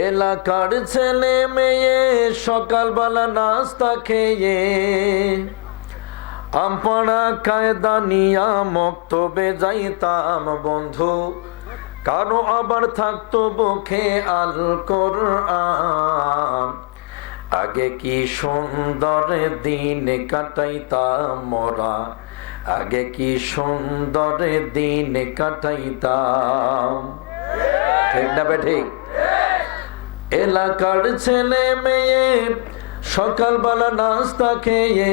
এলাকার ছেলে মেয়ে সকালবেলা নাস্তা খেয়ে আমরা কায়দা নিয়া মক্তবে যাইতাম বন্ধু, কারো আবার থাকতো বুকে আল কোরআন। আগে কি সুন্দর দিন কাটাইতাম মোরা, আগে কি সুন্দর দিন কাটাইতাম। ঠিক না বে ঠিক? এলাকার ছেলে মেয়ে সকালবেলা নাস্তা খেয়ে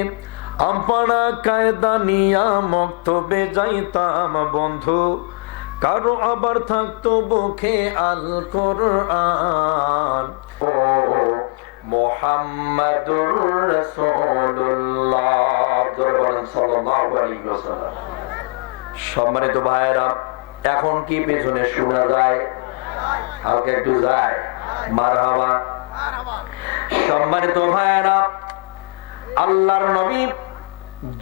আমরা কায়দা নিয়া মক্তবে যাইতাম বন্ধু, কারো আবার থাকতো বুকে আল কোরআন। ও মুহাম্মাদুর রাসূলুল্লাহ সাল্লাল্লাহু আলাইহি ওয়াসাল্লাম। সম্মানিত ভাইয়েরা, এখন কি পেছনে শোনা যায়? হালকা একটু যায়। মারহাবা। সম্মানিত ভাইয়েরা, আল্লাহর নবী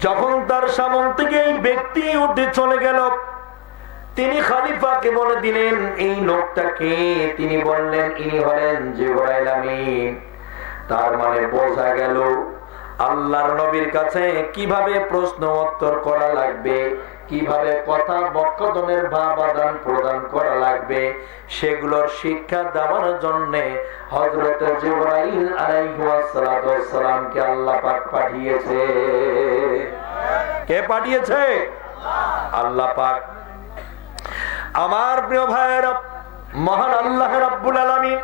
যখন তার সামনে থেকে এই ব্যক্তি উঠে চলে গেল, তিনি খলিফাকে বলে দিলেন এই লোকটাকে। তিনি বললেন ইনি হলেন জিবরাইল আমিন। তার মানে বোঝা গেল আল্লাহর নবীর কাছে কিভাবে প্রশ্ন উত্তর করা লাগবে, কিভাবে কথা বক্তব্যের ভাব আদান প্রদান করা লাগবে, সেগুলোর শিক্ষা দেওয়ার জন্য হযরত জিবরাইল আলাইহিস সালামকে আল্লাহ পাক পাঠিয়েছে। কে পাঠিয়েছে? আল্লাহ পাক। আমার প্রিয় ভাইয়েরা, মহান আল্লাহ রাব্বুল আলামিন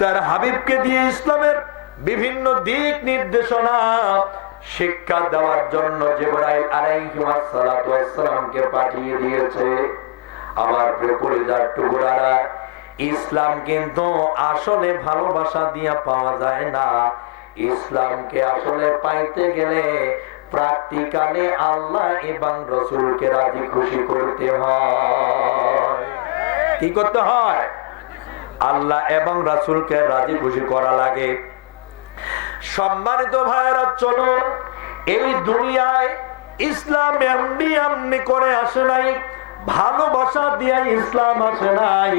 তার হাবিবকে দিয়ে ইসলামের বিভিন্ন দিক নির্দেশনা শিক্ষা দেওয়ার জন্য জিবরাইল আলাইহিস সালামকে পাঠিয়ে দিয়েছে। আমার প্রিয় কলিজার টুকরারা, ইসলাম কিন্তু আসলে ভালোবাসা দিয়া পাওয়া যায় না। ইসলামকে আসলে পাইতে গেলে প্র্যাকটিক্যালি আল্লাহ এবং রাসূলকে রাজি খুশি করতে হয়। কি করতে হয়? আল্লাহ এবং রাসূলকে রাজি খুশি করা লাগে। সম্মানিত ভাইয়েরা, চলুন, এই দুনিয়ায় ইসলাম এমনি এমনি করে আসে নাই, ভালোবাসা দিয়ে ইসলাম আসে নাই।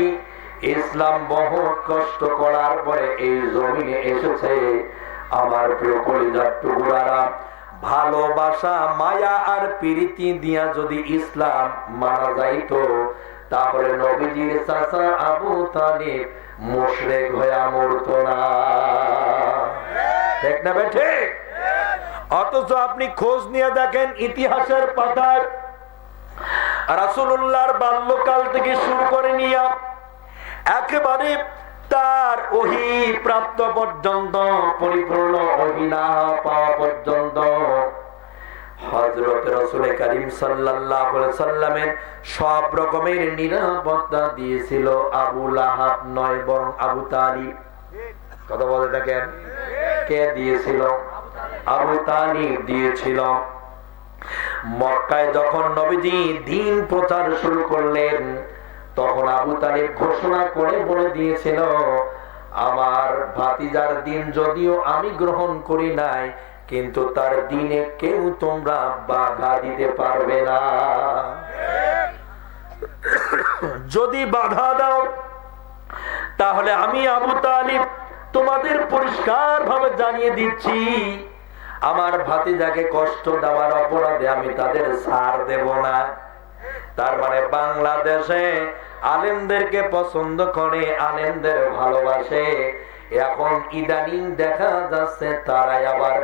ইসলাম বহু কষ্ট করার পরে এই জমিনে এসেছে। আমার প্রিয় কলিজার টুকরারা, ভালোবাসা, মায়া আর প্রীতি দিয়া যদি ইসলাম মানা যাইতো, তাহলে নবীজির চাচা আবু তালিব মুশরিক হয়ে মরতো না। ঠিক না বেঠে? অথচ আপনি খোঁজ নিয়ে দেখেন ইতিহাসের পাতায় রাসূলুল্লাহর বাল্যকাল থেকে শুরু করে নিয়ে একেবারে তার ওহী প্রাপ্ত পর্যন্ত, পরিপূর্ণ ওহী না পাওয়া পর্যন্ত হযরত রাসূল করিম সাল্লাল্লাহু আলাইহি সাল্লামের সব রকমের নিরাপত্তা দিয়েছিল আবু লাহাব নয়, বরং আবু তালিব। কথা বলে দেখেন, কে দিয়েছিল? আবু তালিব দিয়েছিল। মক্কায় যখন নবীজি দ্বীন প্রচার শুরু করলেন, তখন আবু তালিব ঘোষণা করে বলে দিয়েছিল, আমার ভাতিজার দ্বীন যদিও আমি গ্রহণ করি নাই, কিন্তু তার দ্বীনে কেউ তোমরা বাধা দিতে পারবে না। যদি বাধা দাও তাহলে আমি আবু তালিব তোমাদের পরিষ্কার ভাবে জানিয়ে দিচ্ছি, আমার ভাতিজাকে কষ্ট দেওয়ার অপরাধে আমি তাদের ছাড় দেব না। তার মানে বাংলাদেশে আলেমদেরকে পছন্দ করে, আলেমদের ভালোবাসে। এখন ইদানিং দেখা যাচ্ছে তারাই আবার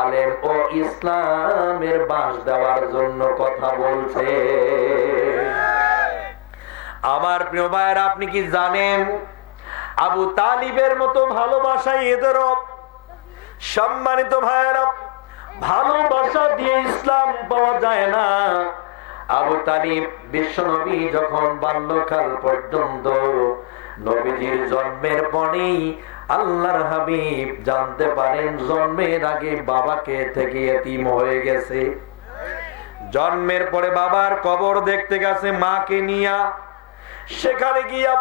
আলেম ও ইসলামের বাস দেওয়ার জন্য কথা বলছে। আমার প্রিয় ভাইয়েরা, আপনি কি জানেন আবু তালিবের মতো ভালোবাসায় এদেরও? সম্মানিত ভাইয়েরা, ভালোবাসা দিয়ে ইসলাম পাওয়া যায় না। আবু তালিব বিশ্বনবী যখন বাল্যকাল পর্যন্ত, নবীজির জন্মের পরেই আল্লাহর হাবিব জানতে পারেন জন্মের আগে বাবাকে থেকে এতিম হয়ে গেছে। জন্মের পরে বাবার কবর দেখতে গেছে মাকে নিয়া। সেখানে গিয়া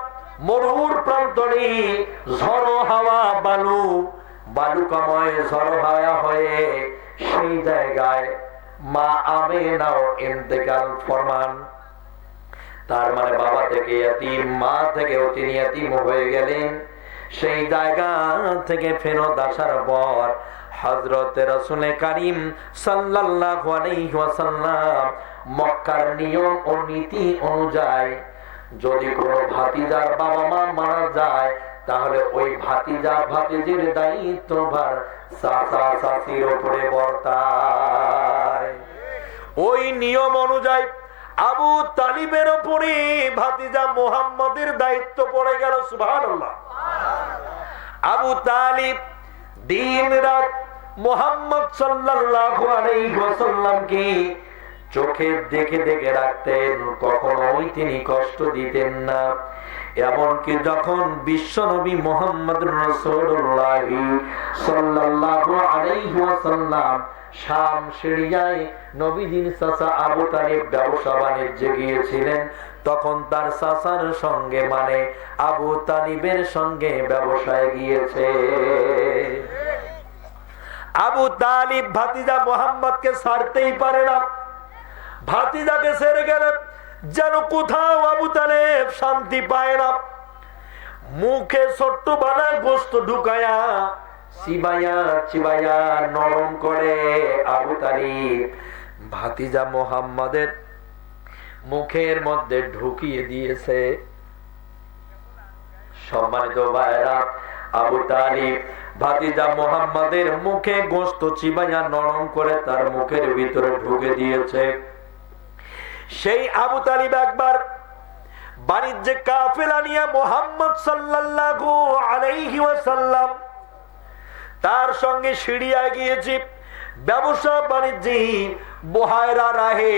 মরুর প্রান্তরে ঝড়ো হাওয়া বালুকাময় ঝড়ো হাওয়া হয়ে সেই জায়গায় মা আমেনাও ইন্তেকাল ফরমান। তার মানে বাবা থেকে এতিম, মা থেকেও তিনি এতিম হয়ে গেলেন। সেই জায়গা থেকে ফেরত আসার পর হযরত রাসূল কারীম সাল্লাল্লাহু আলাইহি ওয়াসাল্লাম মক্কার নিয়ম ও নীতি অনুযায়ী যদি কোনো ভাতিজার বাবা মা মারা যায়, তাহলে ওই ভাতিজা ভাতিজির দায়িত্বভার চাচা চাচির উপরে বর্তায়। ওই নিয়ম অনুযায়ী আবু তালিবের উপরে ভাতিজা মুহাম্মদের দায়িত্ব পড়ে গেল। সুবহানাল্লাহ। আবু তালিব দিন রাত মুহাম্মদ সাল্লাল্লাহু আলাইহি ওয়াসাল্লামকে চোখে দেখে দেখে রাখতেন, কখনোই তিনি কষ্ট দিতেন না। এমনকি যখন বিশ্বনবী মুহাম্মদ রাসূলুল্লাহ সাল্লাল্লাহু আলাইহি ওয়াসাল্লাম শাম সিরিয়ায় নবীজির চাচা আবু তালিব ব্যবসা বাণিজ্যে গিয়েছিলেন, তখন তার চাচার সঙ্গে মানে আবু তালিবের সঙ্গে ব্যবসায় গিয়েছে। আবু তালিব ভাতিজা মুহাম্মদকে ছাড়তেই পারে না। ভাতিজাকে ছেড়ে গেলেন যেন কোথাও আবু তালেব শান্তি পায় না। মুখে ছোট্ট বানা গোস্ত ঢুকায়া চিবাইয়া চিবাইয়া নরম করে আবু তালিব ভাতিজা মুহাম্মদের মুখের মধ্যে ঢুকিয়ে দিয়েছে। সম্মানিত ভাইরা, আবু তালিব ভাতিজা মুহাম্মদের মুখে গোস্ত চিবাইয়া নরম করে তার মুখের ভিতরে ঢুকে দিয়েছে। সেই আবু তালিব একবার বাণিজ্যে কাফেলা নিয়ে মুহাম্মদ সাল্লাল্লাহু আলাইহি ওয়াসাল্লাম তার সঙ্গে সিরিয়ায় গিয়েছে। ব্যবসা বাণিজ্যে বুহায়রা রাহে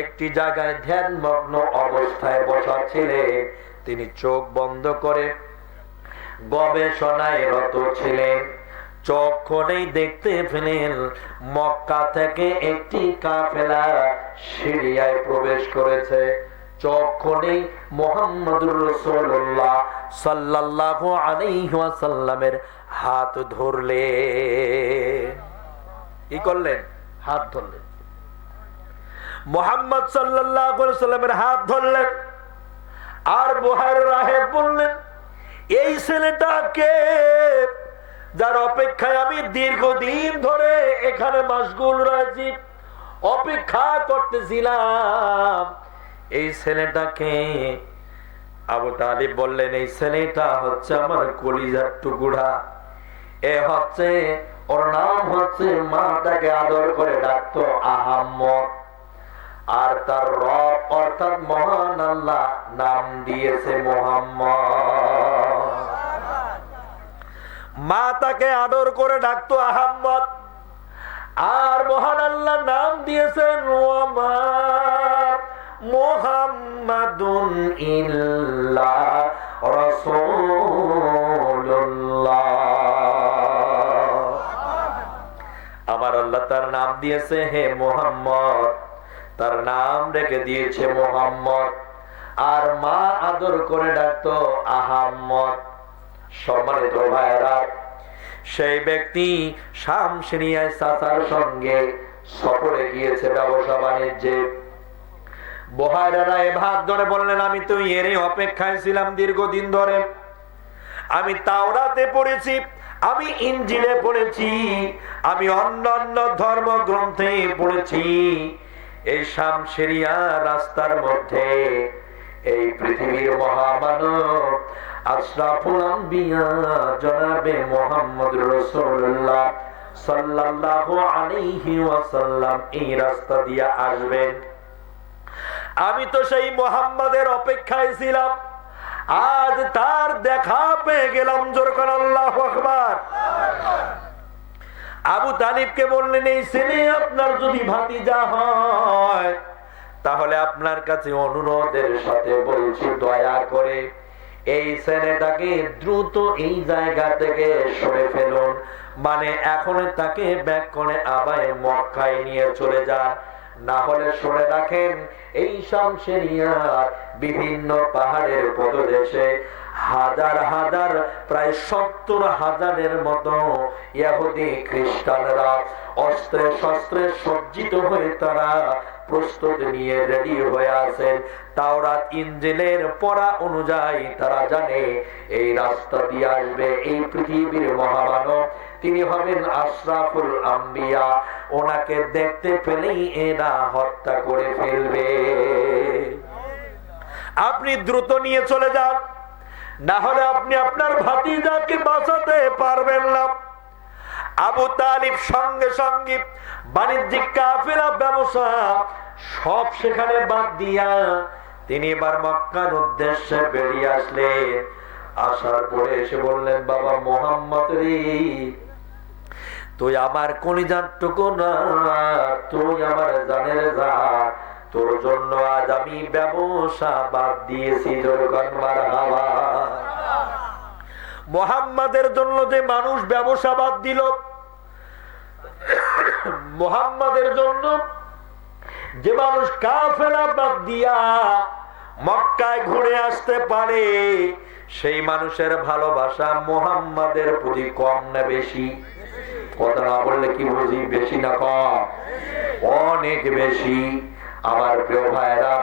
একটি জায়গায় ধ্যানমগ্ন অবস্থায় বসা ছিলেন। তিনি চোখ বন্ধ করে গবেষণায় রত ছিলেন। চক্ষুনেই দেখতে পেলেন মক্কা থেকে একটি কাফেলা সিরিয়ায় প্রবেশ করেছে। চক্ষুনেই মুহাম্মদুর রাসূলুল্লাহ সাল্লাল্লাহু আলাইহি ওয়াসাল্লামের হাত ধরলেন। কি করলেন? হাত ধরলেন। মুহাম্মদ সাল্লাল্লাহু আলাইহি ওয়াসাল্লামের হাত ধরলেন আর বুহায়রা রাহে বললেন, এই ছেলেটাকে যার অপেক্ষায় আমি দীর্ঘদিন ধরে এখানে মাশগুল রয়েছি, অপেক্ষা করতেছিলাম, এই ছেলেটাকে। আবু তালিব বললেন, এই ছেলেটা হচ্ছে আমার কলিজার টুকরা। এ হচ্ছে, ওর নাম হচ্ছে, মা তাকে আদর করে ডাকতো আহাম্মদ, আর তার রব অর্থাৎ মহান আল্লাহ নাম দিয়েছে মুহাম্মদ। মা তাকে আদর করে ডাকতো আহাম্মদ, আর মহান আল্লাহ নাম দিয়েছেন মুহাম্মাদুন ইল্লা রাসূলুল্লাহ। আল্লাহ তার নাম দিয়েছে হে মুহাম্মদ, তার নাম রেখে দিয়েছে মুহাম্মদ। আর মা আদর করে ডাকতো আহাম্মদ। সম্মানিত ভাইরা, সেই ব্যক্তি শাম সিরিয়ায় চাচার সঙ্গে সফরে গিয়েছে ব্যবসা বাণিজ্যে। বুহাইরা ভাত ধরে বললেন, আমি তো এরই অপেক্ষায় ছিলাম দীর্ঘদিন ধরে। আমি তাওরাতে পড়েছি, আমি ইনজিলে পড়েছি, আমি অন্যান্য ধর্মগ্রন্থে পড়েছি, এই শাম সিরিয়া রাস্তার মধ্যে এই পৃথিবীর মহামানব আশরাফুল আম্বিয়া জনাবে মুহাম্মদুর রাসূলুল্লাহ সাল্লাল্লাহু আলাইহি ওয়াসাল্লাম এই রাস্তা দিয়ে আসবেন। আমি তো সেই মুহাম্মাদের অপেক্ষায় ছিলাম, আজ তার দেখা পেয়ে গেলাম। জোর করে আল্লাহু আকবার। আবু তালিবকে বললেন, এই ছেলে আপনার যদি ভাতিজা হয় তাহলে আপনার কাছে অনুরোধের সাথে বলছি, দয়া করে এই ছেলেটাকে দ্রুত এই জায়গা থেকে সরে ফেলুন, মানে এখন তাকে ব্যাক করে আবার মক্কায় নিয়ে চলে যান। না হলে শুনে রাখেন, এই শামসেরিয়ার বিভিন্ন পাহাড়ের পদদেশে হাজার হাজার, প্রায় 70,000-এর মতো ইহুদি খ্রিস্টানরা অস্ত্রে শস্ত্রে সজ্জিত হয়ে তারা প্রস্তুতি নিয়ে রেডি হয়ে আছেন। তাওরাত ইনজিলের পড়া অনুযায়ী তারা জানে এই রাস্তা দিয়ে আসবে এই পৃথিবীর মহামানব, তিনি হবেন আশরাফুল আম্বিয়া। ওনাকে দেখতে পেলেই এরা হত্যা করে ফেলবে। আপনি দ্রুত নিয়ে চলে যান, না হলে আপনি আপনার ভাতিজাকে বাঁচাতে পারবেন না। আবু তালিব সঙ্গে সঙ্গে বাণিজ্যিক কাফেলা ব্যবসা সব সেখানে বাদ দিয়া তিনি এবার মক্কার উদ্দেশ্যে বেরিয়ে আসলেন। আসার পরে এসে বললেন, বাবা মুহাম্মদ রে, তুই আমার কলিজার টুকরা, তুই আমার জানের জান, তোর জন্য আজ আমি ব্যবসা বাদ দিয়েছি। মারহাবা। মুহাম্মাদের জন্য যে মানুষ ব্যবসা বাদ দিল, মুহাম্মাদের জন্য যে মানুষ কাফেলা বাদ দিয়া মক্কায় ঘুরে আসতে পারে, সেই মানুষের ভালোবাসা মুহাম্মাদের প্রতি কম না বেশি? কথা না বললে কি বুঝি? বেশি না কম? অনেক বেশি। আমার প্রিয় ভাইরা,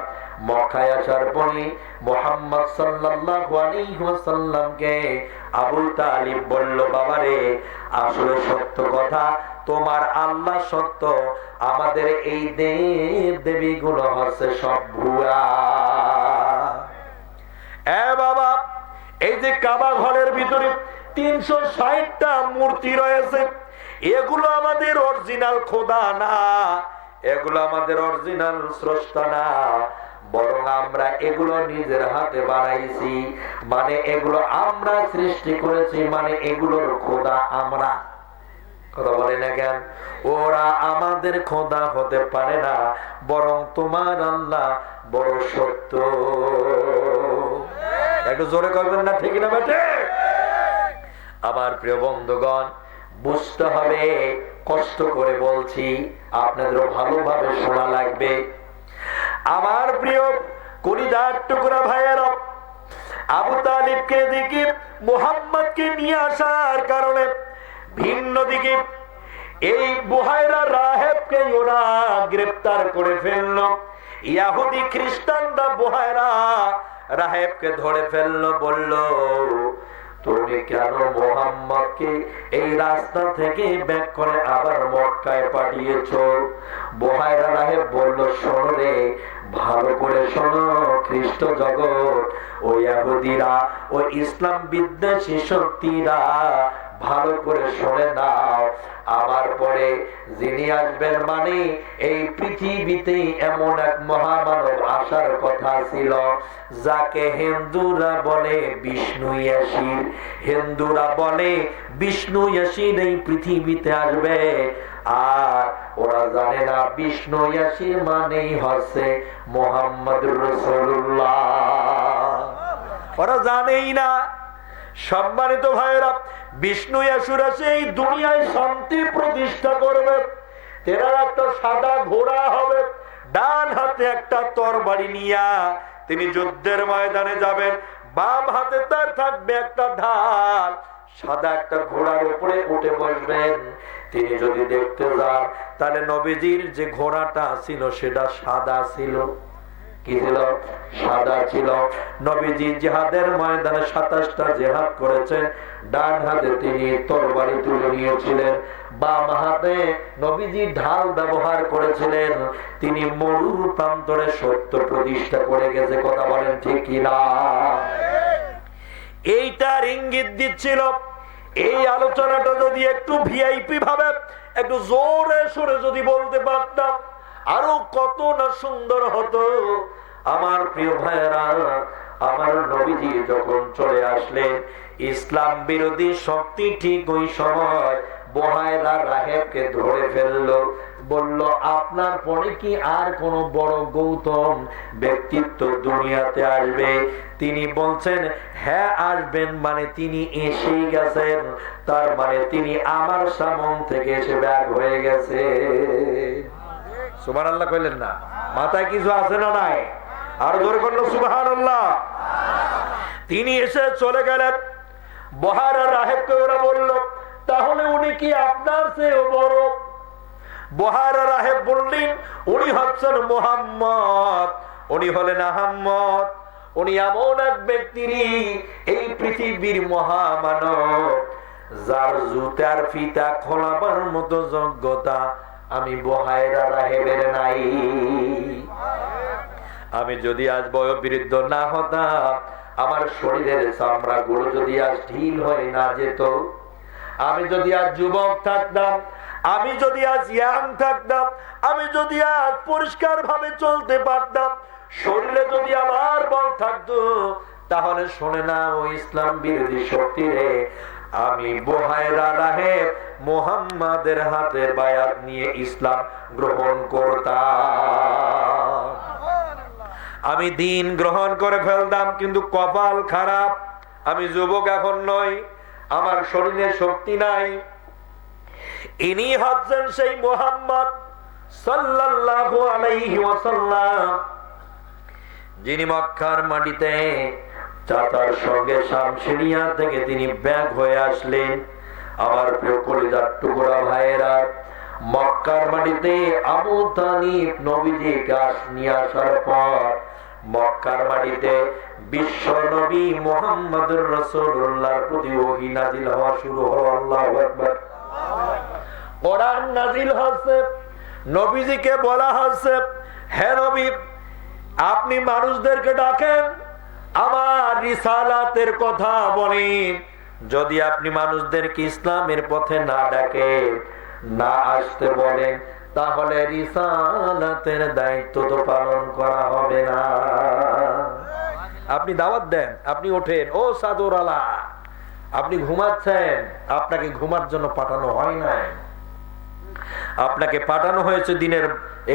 মক্কায় আসার পরে মুহাম্মদ সাল্লাল্লাহু আলাইহি ওয়াসাল্লামকে আবু তালিব বলল, বাবারে, আসলে সত্য কথা, তোমার আল্লাহ সত্য, আমাদের এই দেব দেবীগুলো হচ্ছে সব ভুয়া। এ বাবা, এই যে কাবা ঘরের ভিতরে 360টা মূর্তি রয়েছে, এগুলো আমাদের অরিজিনাল খোদা না, এগুলো আমাদের অরিজিনাল স্রষ্টা না, বরং আমরা এগুলো নিজের হাতে বানাইছি, মানে এগুলো আমরা সৃষ্টি করেছি, মানে এগুলোর খোদা আমরা। কথা বলে না কেন? ওরা আমাদের খোদা হতে পারে না, বরং তোমার আল্লাহ বড় সত্য। একটু জোরে করবেন না, ঠিক না বেটে? আমার প্রিয় বন্ধুগণ, বুঝতে হবে, কষ্ট করে বলছি, আপনাদেরও ভালোভাবে শোনা লাগবে। আমার প্রিয় কলিজার টুকরা ভাইয়েরা, আবু তালিবকে দিকে মুহাম্মদকে নিয়ে আসার কারণে ভিন্ন দিকে এই বুহাইরা রাহেবকে ওরা গ্রেফতার করে ফেলল। ইহুদি খ্রিস্টানরা বুহাইরা রাহেবকে ধরে ফেললো, বলল, তুমি কেন মুহাম্মদকে এই রাস্তা থেকে ব্যাক করে আবার মক্কায় পাঠিয়েছো? বুহাইরা রাহেব বলল, শোনো রে, ভালো করে শোনো, খ্রিস্ট জগৎ, ওই ইহুদিরা, ওই ইসলাম বিদ্বেষী শক্তিরা, ভালো করে শুনে নাও, আমার পরে যিনি আসবেন, মানে এই পৃথিবীতে এমন এক মহামানব আসার কথা ছিল, যাকে হিন্দুরা বলে বিষ্ণু ইয়াসির। হিন্দুরা বলে বিষ্ণু ইয়াসির এই পৃথিবীতে আসবে, আর ওরা জানে না বিষ্ণু ইয়াসির মানেই হচ্ছে মুহাম্মদুর রাসূলুল্লাহ। ওরা জানেই না। সম্মানিত ভাইরা, বিষ্ণু ইয়াসুর আছে এই দুনিয়ায় শান্তি প্রতিষ্ঠা করবে, তেনার একটা সাদা ঘোড়া হবে, ডান হাতে একটা তরবারি নিয়া তিনি যুদ্ধের ময়দানে যাবেন, বাম হাতে তার থাকবে একটা ঢাল, সাদা একটা ঘোড়ার উপরে উঠে বসবেন। তিনি যদি দেখতে যান তাহলে নবীজির যে ঘোড়াটা ছিল সেটা সাদা ছিল। কি ছিল? সাদা ছিল। নবীজি জিহাদের ময়দানে 27টা জিহাদ করেছেন, ডান হাতে তিনি তরবারি তুলে নিয়েছিলেন, বাম হাতে নবীজি ঢাল ব্যবহার করেছিলেন। তিনি মরুর প্রান্তরে সত্য প্রতিষ্ঠা করে গেছে। কথা বলেন ঠিক কিনা? এইটার ইঙ্গিত দিচ্ছিল। এই আলোচনাটা যদি একটু ভিআইপি ভাবে একটু জোরে সোরে যদি বলতে পারতাম আরো কত না সুন্দর হতো। আমার প্রিয় ভাইয়েরা, আমার নবীজি যখন চলে আসলেন, ইসলাম বিরোধী শক্তি ঠিক ওই সময় বুহায়রা রাহেবকে ধরে ফেললো, বলল আপনার পরে কি আর কোন বড় গৌতম ব্যক্তিত্ব দুনিয়াতে আসবে? তিনি বলছেন হ্যাঁ আসবেন, মানে তিনি এসেই গেছেন, তার মানে তিনি আমার সামন থেকে এসে ব্যাগ হয়ে গেছে। সুবহানাল্লাহ কইলেন না? মাথায় কিছু আছে না নাই? আর জোরে করলো সুবহানাল্লাহ। তিনি এসে চলে গেলেন। বুহায়রা রাহেবকে ওরা বলল তাহলে উনি কি আপনার চেয়েও বড়? বুহায়রা রাহেব বললেন উনি হচ্ছেন মুহাম্মদ, উনি হলেন আহম্মদ, উনি এমন এক ব্যক্তি এই পৃথিবীর মহামানব যার জুতার ফিতা খোলাবার মতো যোগ্যতা আমি বুহায়রা রাহেবের নাই। আমি যদি আজ বয়োবৃদ্ধ না হতাম, আমার শরীরের চামড়া গুলো যদি আজ ঢিল হয়ে না যেত, আমি যদি আজ যুবক থাকতাম, আমি যদি আজ ইয়াং থাকতাম, আমি যদি আজ পরিষ্কার ভাবে চলতে পারতাম, শরীরে যদি আমার বল থাকতো, তাহলে শোনে না ও ইসলাম বিরোধী শক্তি রে, আমি বুহায়রা রাহেব মুহাম্মাদের হাতে বায়াত নিয়ে ইসলাম গ্রহণ করতাম। আমি দিন গ্রহণ করে ফেলতাম, কিন্তু কপাল খারাপ, আমি যুবক এখন নই, আমার শরীরে শক্তি নাই। ইনি হচ্ছেন সেই মুহাম্মদ সাল্লাল্লাহু আলাইহি ওয়াসাল্লাম, যিনি মক্কার মাটিতে চাচার সঙ্গে শামসিনিয়া থেকে তিনি ব্যাগ হয়ে আসলেন। আমার প্রিয় কলিজার টুকরা ভাইয়েরা, মক্কার মাটিতে আবু তালিব নবীজি কাশ নিয়ে আসার পর মক্কার মাটিতে বিশ্ব নবী মুহাম্মদুর রাসূলুল্লাহর প্রতি ওহী নাযিল হওয়া শুরু হলো। আল্লাহু আকবার। কোরআন নাযিল হচ্ছে, নবীজিকে বলা হচ্ছে হে নবী আপনি মানুষদেরকে ডাকেন, আমার রিসালাতের কথা বলেন। যদি আপনি মানুষদেরকে ইসলামের পথে না ডাকেন, না আসতে বলেন, তাহলে রিসালাতের দায়িত্ব তো পালন করা হবে না। আপনি দাওয়াত দেন, আপনি ওঠেন, ও সাদর আলা আপনি ঘুমাচ্ছেন, আপনাকে ঘুমার জন্য পাঠানো হয় নাই, আপনাকে পাঠানো হয়েছে দিনের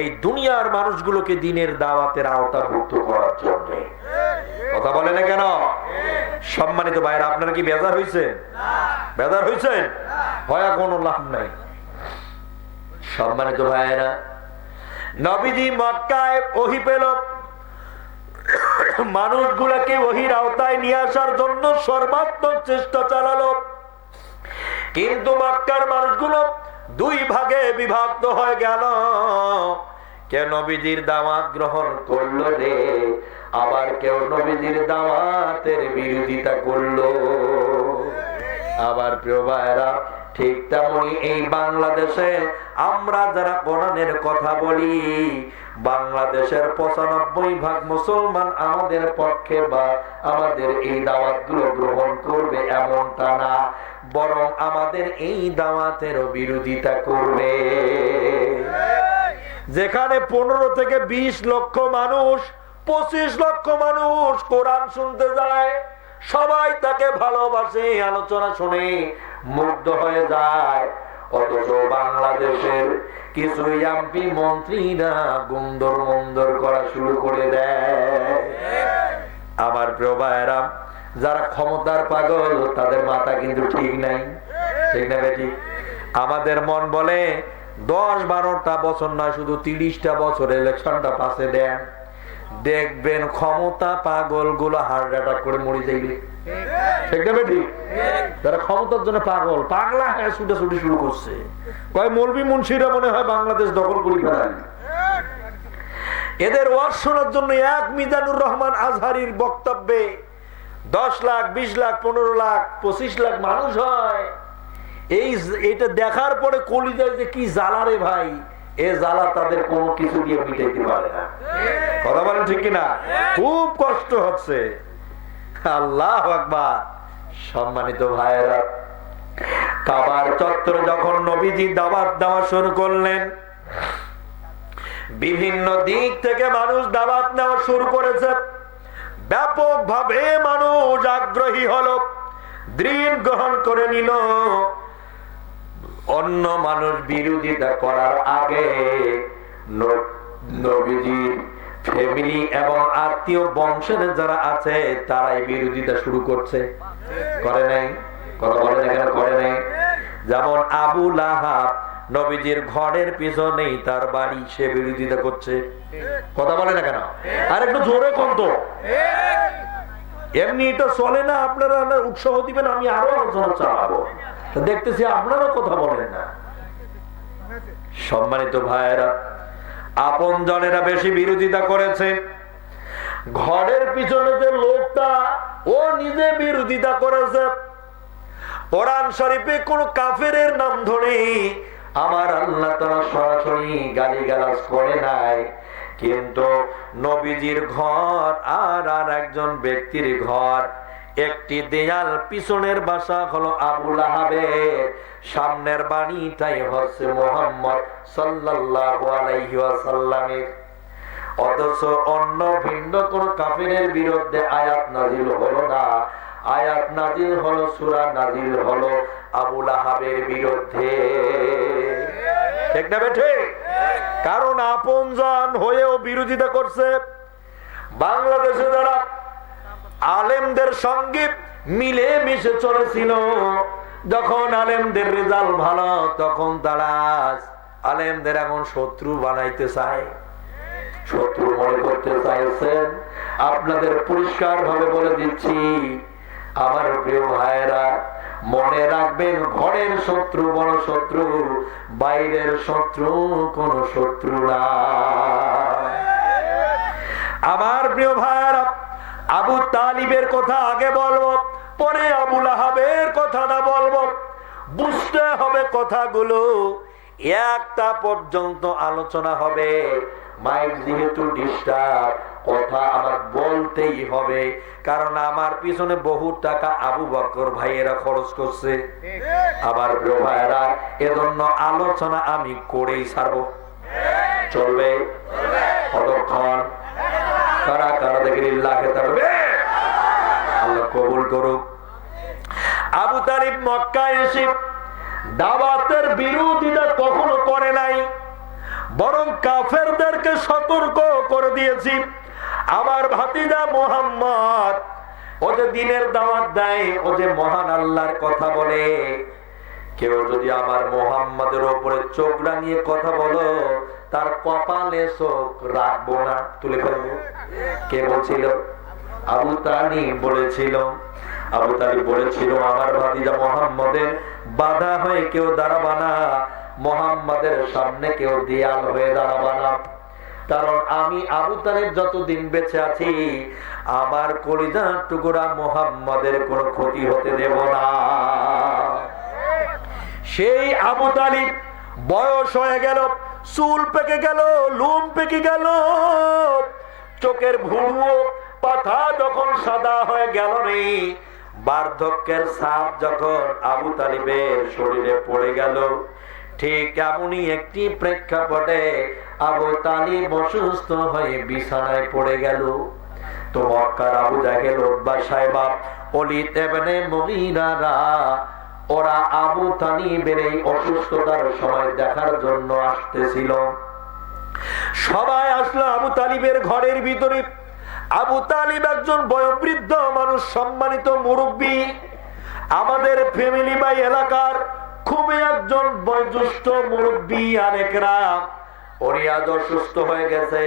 এই দুনিয়ার মানুষগুলোকে দিনের দাওয়াতের আওতাভুক্ত করার জন্য। কথা বলে না কেন? সম্মানিত ভাইরা, আপনারা কি বেজার হয়েছেন? বেজার হয়েছেন? হয় কোনো লাভ নাই। সম্মানিত ভাইরা, নবীজি মক্কায় ওহী পেল, মানুষগুলোকে ওহীর আওতায় নিয়ে আসার জন্য সর্বাত্মক চেষ্টা চালালো, কিন্তু মক্কার মানুষগুলো দুই ভাগে বিভক্ত হয়ে গেল। কেউ নবীজির দাওয়াত গ্রহণ করলো রে, আবার কেউ নবীজির দাওয়াতের বিরোধিতা করলো। আবার প্রিয় ভাইরা, ঠিক তেমনি এই বাংলাদেশে আমরা যারা কোরআনের কথা বলি, বাংলাদেশের 95% মুসলমান আমাদের পক্ষে বা আমাদের এই দাওয়াতগুলো গ্রহণ করবে এমনটা না, বরং আমাদের এই দাওয়াতেরও বিরোধিতা করবে। যেখানে 15 থেকে 20 লক্ষ মানুষ, 25 লক্ষ মানুষ কোরআন শুনতে যায়, সবাই তাকে ভালোবাসে, আলোচনা শুনে মুগ্ধ হয়ে যায়, অথচ বাংলাদেশের কিছু এমপি মন্ত্রীরা গুন্দর মন্দর করা শুরু করে দেয়। আমার প্রিয় ভাইরা, যারা ক্ষমতার পাগল তাদের মাথা কিন্তু ঠিক নাই, ঠিক না বেটি? আমাদের মন বলে 10-12টা বছর নয়, শুধু 30টা বছর ইলেকশনটা পাশে দেন, দেখবেন ক্ষমতা পাগল গুলো হার্ট অ্যাটাক করে মরে যাইবে। ঠিক না বেটি? যারা ক্ষমতার জন্য পাগল, পাগলা হ্যাঁ ছুটাছুটি শুরু করছে, কয় মৌলভী মুন্সিরা মনে হয় বাংলাদেশ দখল করে ফেলায়। এদের ওয়াজ শোনার জন্য এক মিজানুর রহমান আজহারির বক্তব্যে 10 লাখ, 20 লাখ, 15 লাখ, 25 লাখ মানুষ হয়। এটা দেখার পরে কলিজায় যে কি জ্বালা রে ভাই, এ জ্বালা তাদের কোনো কিছু দিয়ে মিটাইতে পারে না। কথা বলেন ঠিক কিনা? খুব কষ্ট হচ্ছে। আল্লাহু আকবার। সম্মানিত ভাইয়েরা, কাবার চত্বরে যখন নবীজি দাওয়াত দেওয়া শুরু করলেন, বিভিন্ন দিক থেকে মানুষ দাওয়াত নেওয়া শুরু করেছে। ব্যাপকভাবে মানুষ আগ্রহী হলো, দৃঢ় গ্রহণ করে নিল। অন্য মানুষ বিরোধিতা করার আগে নবীজির ফ্যামিলি এবং আত্মীয় বংশের যারা আছে তারাই বিরোধিতা শুরু করছে। করে নাই? কথা বলে না কেন করে নাই? যেমন আবু লাহাব, নবীজির ঘরের পিছনেই তার বাড়ি, সে বিরোধিতা করছে। কথা বলে না কেন? আর একটু জোরে কোন তো, এমনি এটা চলে না। আপনারা উৎসাহ দিবেন, আমি আরো আলোচনা চালাবো। দেখতেছি আপনারা কথা বলেন না। সম্মানিত ভাইয়েরা, আপন জনেরা বেশি বিরোধিতা করেছে। ঘরের পিছনে যে লোকটা, ও নিজে বিরোধিতা করেছে। কোরআন শরীফে কোন কাফেরের নাম ধরে আমার আল্লাহ তাআলা সরাসরি গালিগালাজ করে নাই, কিন্তু নবীজির ঘর আর একজন ব্যক্তির ঘর, একটি দেয়াল, পিছনের বাসা হলো আবু লাহাবের, সামনের বাড়িটাই হচ্ছে মুহাম্মদ সাল্লাল্লাহু আলাইহি ওয়াসাল্লামের। অথচ অন্য ভিন্ন কোন কাফিরের বিরুদ্ধে আয়াত নাজিল হলো না। আয়াত নাজিল হলো, সূরা নাজিল হলো আবু লাহাবের বিরুদ্ধে। ঠিক না বেঠে? কারণ আপনজন হয়েও বিরোধিতা করছে। বাংলাদেশে যারা আলেমদের সঙ্গে মিলে মিশে চলেছিল, যখন আলেমদের রেজাল্ট ভালো, তখন তারা আলেমদের এখন শত্রু বানাইতে চায়, শত্রু মনে করতে চাইছেন। আপনাদের পরিষ্কার ভাবে বলে দিচ্ছি, আমার প্রিয় ভাইয়েরা, মনে রাখবেন, ঘরের শত্রু বড় শত্রু, বাইরের শত্রু কোন শত্রু না। আমার প্রিয় ভাইয়েরা, আবু তালিবের কথা আগে বলবো, পরে আবু লাহাবের কথাটা বলবো। বুঝতে হবে কথাগুলো, একটা পর্যন্ত আলোচনা হবে। মাইক যেহেতু ডিস্টার্ব, কথা আমার বলতেই হবে, কারণ আমার পিছনে বহু টাকা আবু বকর ভাইয়েরা খরচ করছে। আমার প্রিয় ভাইয়েরা, এজন্য আলোচনা আমি করেই ছাড়বো। চলবে কতক্ষণ? কারা কারা দেখে লিল্লাহে তাকবীর, আল্লাহ কবুল করুক। আবু তালিব মক্কায় এসে দাওয়াতের বিরোধিতা কখনো করে নাই, বরং কাফেরদেরকে সতর্ক করে দিয়েছি। আমার ভাতিজা মুহাম্মদ, ও যে দিনের দাওয়াত দেয়, ও যে মহান আল্লাহর কথা বলে, কেউ যদি আমার মুহাম্মাদের উপরে চোখ রাঙিয়ে কথা বলো, তার কপালে চোখ রাখবো না, তুলে ফেলবো। কে বলছিল? আবু তালিব বলেছিল। আবু তালিব বলেছিল, আমার ভাতিজা মুহাম্মাদের বাধা হয়ে কেউ দাঁড়াবা না, মুহাম্মাদের সামনে কেউ দেয়াল হয়ে দাঁড়াবা না। কারণ আমি আবু তালিব যতদিন বেঁচে আছি, আমার কলিজার টুকরা মুহাম্মাদের কোনো ক্ষতি হতে দেব না। সেই আবু তালিব বয়স হয়ে গেল, চুল পেকে গেল, লোম পেকে গেল, চোখের ভুরু পাতা যখন সাদা হয়ে গেল রে, বার্ধক্যের ছাপ যখন আবু তালিবের শরীরে পড়ে গেল, ঠিক এমনই একটি প্রেক্ষাপটে আবু তালিব অসুস্থ হয়ে বিছানায় পড়ে গেল। তো মক্কার আবু জাহেল, উতবা, সাইবা, ওলীদ ইবনে মুগীরারা, ওরা আবু তালিবের এই অসুস্থতার সময় দেখার জন্য আসতেছিল। সবাই আসলো আবু তালিবের ঘরের ভিতরে। আবু তালিব একজন বয়োবৃদ্ধ মানুষ, সম্মানিত মুরব্বী, আমাদের ফ্যামিলি বা এলাকার খুবই একজন বয়োজ্যেষ্ঠ মুরব্বী আরেকরা, উনি আজ অসুস্থ হয়ে গেছে।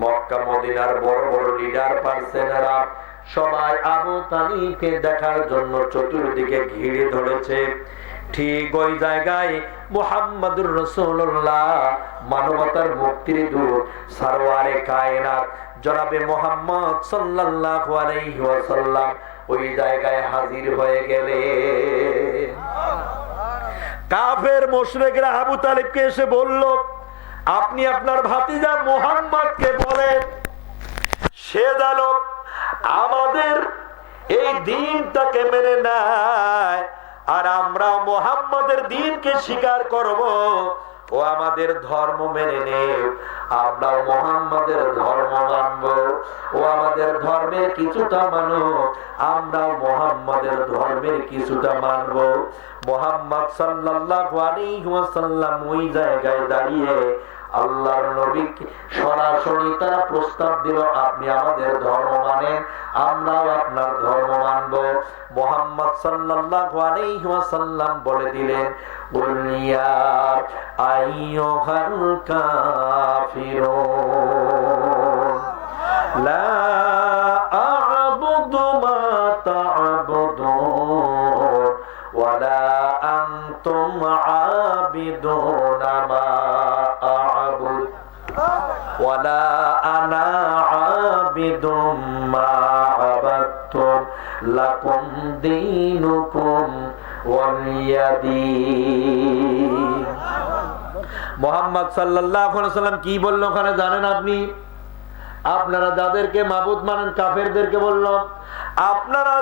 মক্কা মদিনার বড় বড় লিডার পার্সনেরা সবাই আবু তালিবকে দেখার জন্য চতুর্দিকে ঘিরে ধরেছে। ঠিক ওই জায়গায় মুহাম্মাদুর রাসূলুল্লাহ, মানবতার মুক্তির দূত, সারওয়ারে কায়নাত জনাবে মুহাম্মদ সাল্লাল্লাহু আলাইহি ওয়াসাল্লাম ওই জায়গায় হাজির হয়ে গেলেন। কাফের মুশরিকরা আবু তালিবকে এসে বলল, আপনি আপনার ভাতিজা মুহাম্মদকে বলেন সে যেন আমাদের এই দ্বীনটাকে মেনে নেয়, আর আমরা মুহাম্মদের দ্বীনকে স্বীকার করব। ও আমাদের ধর্ম মেনে নেয়, আমরাও মুহাম্মদের ধর্ম মানব। ও আমাদের ধর্মের কিছুটা মানো, আমরাও মুহাম্মদের ধর্মের কিছুটা মানব। মুহাম্মদ সাল্লাল্লাহু আলাইহি ওয়াসাল্লাম ওই জায়গায় দাঁড়িয়ে আল্লাহর নবীকে সরাসরি তারা প্রস্তাব দিল, আপনি আমাদের ধর্ম মানেন, আমরাও আপনার ধর্ম মানব। মুহাম্মদ সাল্লাল্লাহু আলাইহি ওয়াসাল্লাম বলে দিলেন, উলিয়া আইয়ুহাল কাফিরুন লা আ'বুদু মা তা'বুদুন ওয়ালা আনতুম আবিদুনা মা আ'বুদ ওয়ালা আনা আবিদুম মা আবাদতুম লাকুম দীনুকুম ওয়ালিয়া দীন। মুহাম্মদ সাল্লাল্লাহু আলাইহি ওয়াসাল্লাম কি বলল ওখানে জানেন আপনি? আপনারা যাদেরকে মাবুদ মানেন, কাফেরদেরকে বলল, আপনারা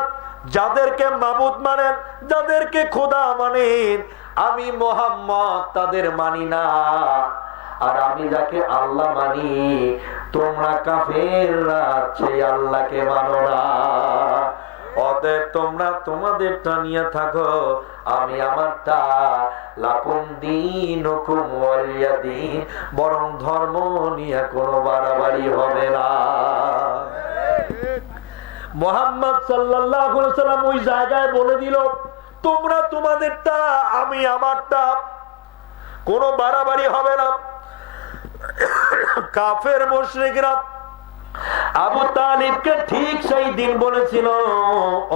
যাদেরকে মাবুদ মানেন, যাদেরকে খোদা মানেন, আমি মুহাম্মদ তাদের মানি না। আর আমি যাকে আল্লাহ মানি, তোমরা কাফেররা সেই আল্লাহকে মানো না। অতএব তোমরা তোমাদেরটা নিয়ে থাকো, আমি আমারটা। লাকুম দীনুকুম ওয়ালিয়া দীন, বরং ধর্ম নিয়ে কোনো বাড়াবাড়ি হবে না। মুহাম্মদ সাল্লাল্লাহু আলাইহি ওয়াসাল্লাম ওই জায়গায় বলে দিল, তোমরা তোমাদেরটা, আমি আমারটা, কোনো বাড়াবাড়ি হবে না। কাফের মুশরিকরা আবু তালিবকে ঠিক সেই দিন বলেছিল,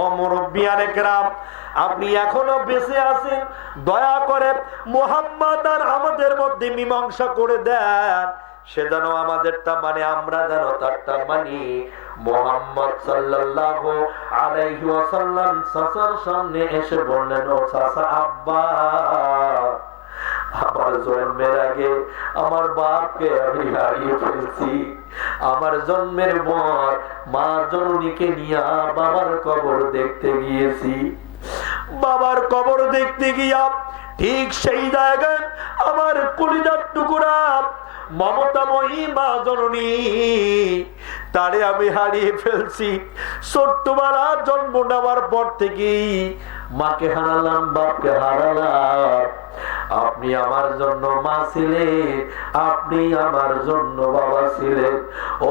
ও মুরব্বী আরেকরাম, আপনি এখনো বেঁচে আছেন, দয়া করে মুহাম্মদ আর আমাদের মধ্যে মীমাংসা করে দেন, সে যেন আমাদেরটা মানে, আমরা যেন তারটা মানি। মুহাম্মদ সাল্লাল্লাহু আলাইহি ওয়াসাল্লাম চাচার সামনে এসে বললেন, ও চাচা, আব্বা, আমার জন্মের আগে আমার বাপকে আমি হারিয়ে ফেলছি। আমার জন্মের পর মা জননীকে নিয়ে বাবার কবর দেখতে গিয়েছি। বাবার কবর দেখতে গিয়া ঠিক সেই জায়গায় আমার কলিজার টুকরা মমতাময়ী মা জননী, তারে আমি হারিয়ে ফেলছি। ছোট্টবেলা জন্ম নেওয়ার পর থেকেই মাকে হারালাম, বাপকে হারালাম। আপনি আমার জন্য মা ছিলেন, আপনি আমার জন্য বাবা ছিলেন।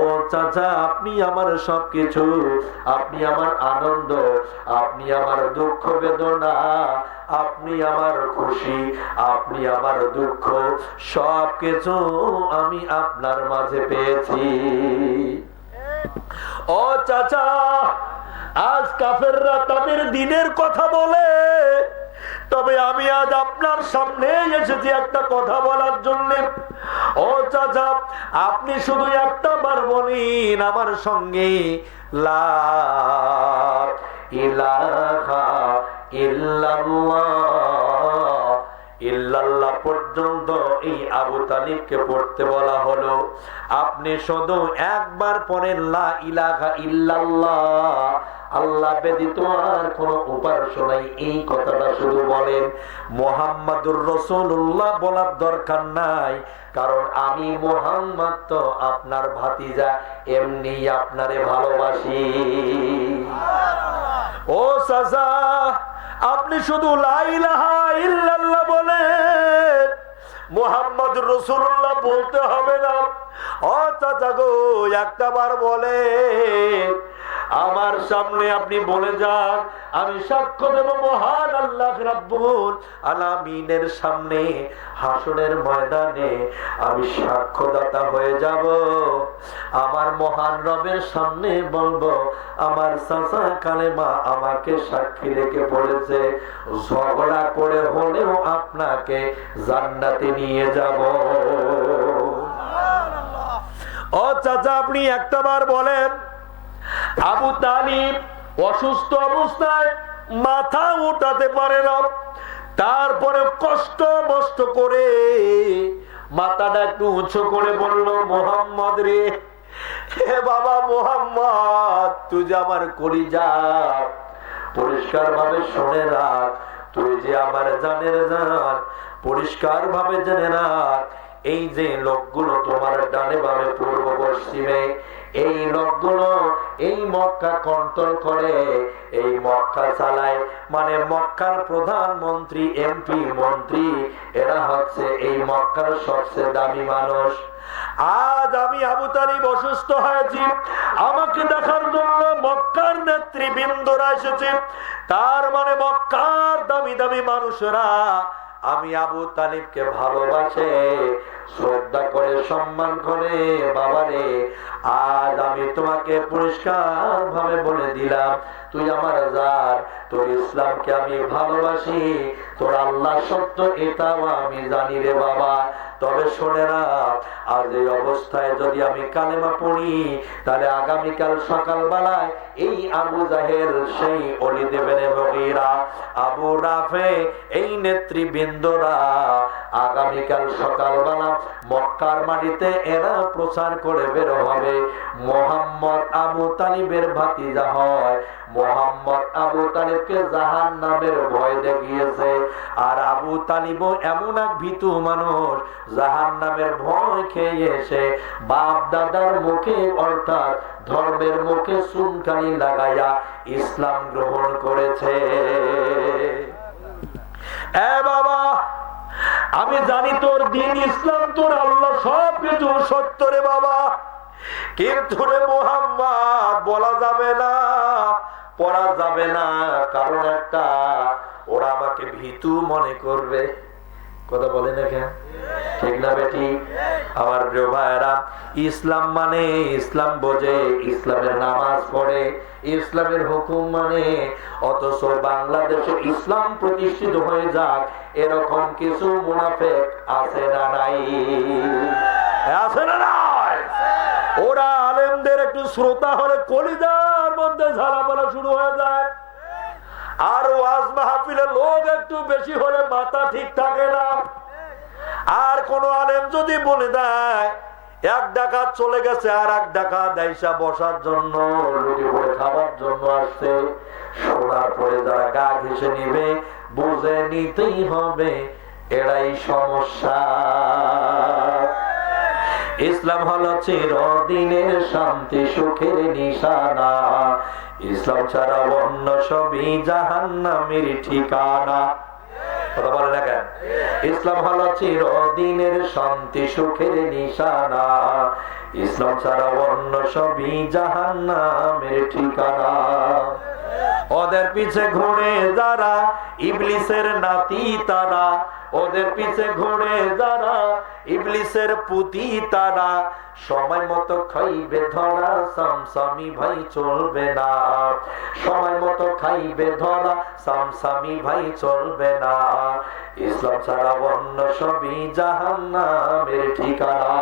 ও চাচা, আপনি আমার সবকিছু, আপনি আমার আনন্দ, আপনি আমার দুঃখ বেদনা, আপনি আমার খুশি, আপনি আমার দুঃখ, সবকিছু আমি আপনার মাঝে পেয়েছি। ও চাচা, আজ কাফেররা তাদের দ্বীনের কথা বলে, তবে আমি আজ আপনার সামনে এসেছি একটা কথা বলার জন্য। ও চাচা, আপনি শুধু একটা বার বলেন আমার সঙ্গে, লা ইলাহা ইল্লাল্লাহ। ইল্লাল্লাহ পর্যন্ত এই আবু তালিবকে পড়তে বলা হলো। আপনি শুধু একবার পড়েন, লা ইলাহা ইল্লাল্লাহ, আল্লাহ ব্যতীত আর কোন উপাস্য নাই, এই কথাটা শুধু বলেন। মুহাম্মাদুর রাসূলুল্লাহ বলার দরকার নাই, কারণ আমি মুহাম্মদ তো আপনার ভাতিজা, এমনি আপনারে ভালোবাসি। ও চাচা, আপনি শুধু লা ইলাহা ইল্লাল্লাহ বলেন, মুহাম্মাদুর রাসূলুল্লাহ বলতে হবে না। ও চাচা গো, একটা বার বলেন, আমার সামনে আপনি বলে যান, আমি সাক্ষ্য দেব মহান আল্লাহ রাব্বুল আলামিনের সামনে হাসরের ময়দানে আমি সাক্ষ্যদাতা হয়ে যাব। আমার মহান রবের সামনে বলবো, আমার চাচা কালেমা আমাকে সাক্ষী রেখে বলেছে, ঝগড়া করে হলেও আপনাকে জান্নাতে নিয়ে যাব। ও চাচা, আপনি একটাবার বলেন, আবু তালিব অসুস্থ অবস্থায় মাথা উঠাতে পারে না, তারপরে কষ্ট মষ্ট করে মাথাটা একটু উঁচু করে বলল, মোহাম্মদ রে, হে বাবা মোহাম্মদ, তুই যে আমার কলিজা, পরিষ্কার ভাবে শুনে রাখ, তুই যে আমার জানের জান, পরিষ্কার ভাবে জেনে রাখ, এই যে লোকগুলো তোমার ডানে বামে পূর্ব পশ্চিমে, এই লোকগুলো এই মক্কা কন্ট্রোল করে, এই মক্কা চালায়, মানে মক্কার প্রধানমন্ত্রী, এমপি, মন্ত্রী, এরা হচ্ছে এই মক্কার সবচেয়ে দামি মানুষ। আজ আমি আবু তালিব অসুস্থ হয়েছি, আমাকে দেখার জন্য মক্কার নেতৃবৃন্দরা এসেছে, তার মানে মক্কার দামি দামি মানুষরা আমি আবু তালিবকে ভালোবাসে, শ্রদ্ধা করে, সম্মান করে। বাবারে, আজ আমি তোমাকে পরিষ্কার ভাবে বলে দিলাম, তুই আমার জান, তোর ইসলামকে আমি ভালোবাসি, তোর আল্লাহ সত্য এটাও আমি জানি রে বাবা। তবে শোনে রাখ, আজ এই অবস্থায় যদি আমি কালেমা পড়ি, তাহলে আগামীকাল সকালবেলায় এই আবু জাহেল, সেই ওলীদ ইবনে মুগীরা, আবু রাফে, এই নেতৃবৃন্দরা আগামীকাল সকালবেলা মক্কার মাটিতে এরা প্রচার করে বের হবে, মোহাম্মদ আবু তালিবের ভাতিজা হয়, মোহাম্মদ আবু তালিবকে জাহান্নামের ভয় দেখিয়েছে। আর আবু তালিবও এমন এক ভীতু মানুষ, জাহান্নামের ভয় খেয়ে এসে বাপ দাদার মুখে, অর্থাৎ ধর্মের মুখে চুনকালি লাগাইয়া ইসলাম গ্রহণ করেছে। এ বাবা, আমি জানি তোর দিন ইসলাম, তোর আল্লাহ সব কিছু সত্য রে বাবা, কিন্তু রে মুহাম্মদ বলা যাবে না, পড়া যাবে না, কারণ একটা, ওরা আমাকে ভীতু মনে করবে। কথা বলে না কেন? ঠিক না বেটি? আমার প্রিয় ভাইরা, ইসলাম মানে ইসলাম বোঝে, ইসলামের নামাজ পড়ে, ইসলামের হুকুম মানে, অথচ বাংলাদেশে ইসলাম প্রতিষ্ঠিত হয়ে যাক এরকম কিছু মুনাফিক আছে না নাই? আছে না নাই? ওরা আলেমদের একটু শ্রোতা হলে কলিজার মধ্যে ঝালাপালা শুরু হয়ে যায়, আর ওয়াজ মাহফিলে লোক একটু বেশি হলে মাথা ঠিক থাকে না। আর কোন আলেম যদি বলে দেয় এক ডাকাত চলে গেছে, আর এক ডাকাত আইসা বসার জন্য, রুটি করে খাবার জন্য আসছে, শোনার পরে যারা গা ঘেঁষে নিবে, বুঝে নিতেই হবে এরাই সমস্যা। ইসলাম হলো চিরদিনের শান্তি সুখের নিশানা, ইসলাম ছাড়া অন্য সবই জাহান্নামের ঠিকানা। কথা বলে না কেন? ইসলাম হলো চিরদিনের শান্তি সুখের নিশানা, ইসলাম ছাড়া অন্য সবই জাহান্নামের ঠিকানা। ওদের পিছে ঘুরে যারা ইবলিসের নাতি তারা, ওদের পিছে ঘুরে যারা ইবলিসের পুতি তারা, সময় মতো খাইবে ধরা, সামসামি ভাই চলবে না, সময় মতো খাইবে ধরা, সামসামি ভাই চলবে না, ইসলাম ছাড়া অন্য সবই জাহান্নামের ঠিকানা।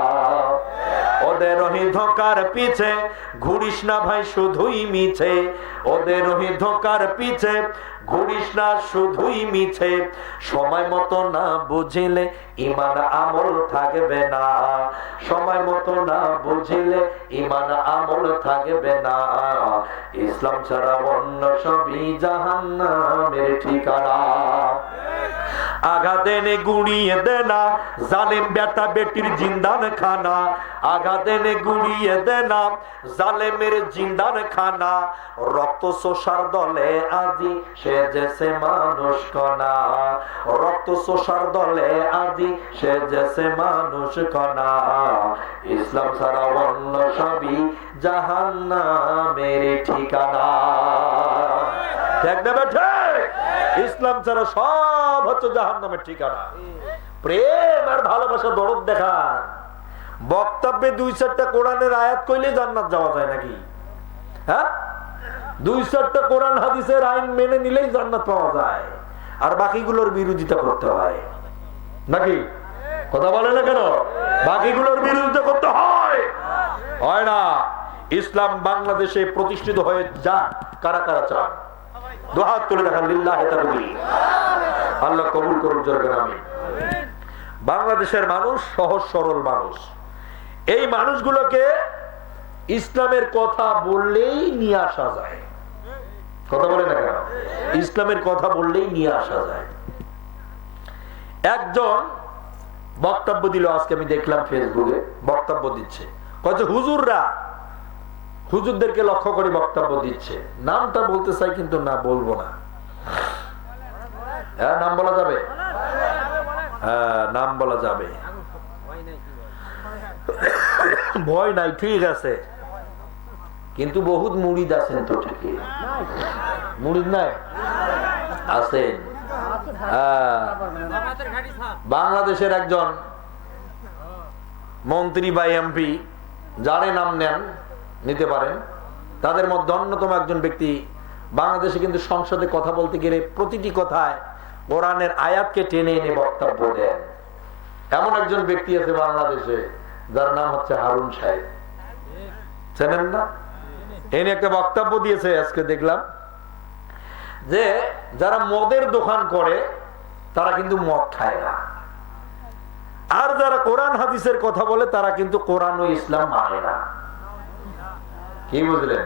ওদের ওই ধোঁকার পিছে ঘুরিস না ভাই শুধুই মিছে, ওদের ওই ধোঁকার পিছে ঘুরিস না শুধুই মিছে, সময় মতো না বুঝিলে ঈমান আমল থাকবে না, সময় মতো না বুঝিলে ঈমান আমল থাকবে না, ইসলাম ছাড়া অন্য সবই জাহান্নামের ঠিকানা। আঘাত এনে গুড়িয়ে দে না জালেম বেটা বেটির জিন্দান খানা, আঘাত এনে গুড়িয়ে দে না জালেমের জিন্দান খানা, রক্ত শোষার দলে আজি সেজেছে মানুষ কণা, রক্ত শোষার দলে আজি সেজেছে মানুষ কণা, ইসলাম ছাড়া অন্য সবই জাহান্নামের ঠিকানা। ঠিক না বেঠে? ইসলাম ছাড়া সব হচ্ছে জাহান্নামের ঠিকানা। প্রেম আর ভালোবাসা দরদ দেখান, বক্তব্যে 2-4টা কোরআনের আয়াত কইলে জান্নাত যাওয়া যায় নাকি? হ্যাঁ, 2-4টা কোরআন হাদিসের আইন মেনে নিলেই জান্নাত পাওয়া যায়, আর বাকিগুলোর বিরোধিতা করতে হয় নাকি? কথা বলে না কেন? বাকিগুলোর বিরোধিতা করতে হয় না। ইসলাম বাংলাদেশে প্রতিষ্ঠিত হয়ে যা, কারা কারা চান? দুহাত তুলে দেখান, লিল্লাহি তাকবীর। আল্লাহ কবুল করুন, জোরে আমিন। বাংলাদেশের মানুষ সহজ সরল মানুষ, এই মানুষগুলোকে ইসলামের কথা বললেই নিয়ে আসা যায়। কথা বলে না কেন? ইসলামের কথা বললেই নিয়ে আসা যায়। একজন বক্তব্য দিল আজকে, আমি দেখলাম ফেসবুকে বক্তব্য দিচ্ছে, কয়েছে হুজুররা হুজুরদেরকে লক্ষ্য করে বক্তব্য দিচ্ছে। নামটা বলতে চাই কিন্তু না, বলবো না। হ্যাঁ, নাম বলা যাবে? হ্যাঁ, নাম বলা যাবে, ভয় নাই, ঠিক আছে। কিন্তু বহুত মুরিদ আছেন তো, ঠিকই মুরিদ নাই আছেন। বাংলাদেশের একজন মন্ত্রী বা এমপি, যারে নাম নেন নিতে পারেন, তাদের মধ্যে অন্যতম একজন ব্যক্তি বাংলাদেশে কিন্তু সংসদে কথা বলতে গেলে প্রতিটি কথায় কোরআনের আয়াতকে টেনে এনে বক্তব্য দেন। এমন একজন ব্যক্তি আছে বাংলাদেশে, যার নাম হচ্ছে হারুন সাহেব। চেনেন না? এনে একটা বক্তব্য দিয়েছে আজকে দেখলাম, যে যারা মদের দোকান করে তারা কিন্তু মদ খায় না, আর যারা কোরআন হাদিসের কথা বলে তারা কিন্তু কোরআন ও ইসলাম মানে না। কি বুঝলেন?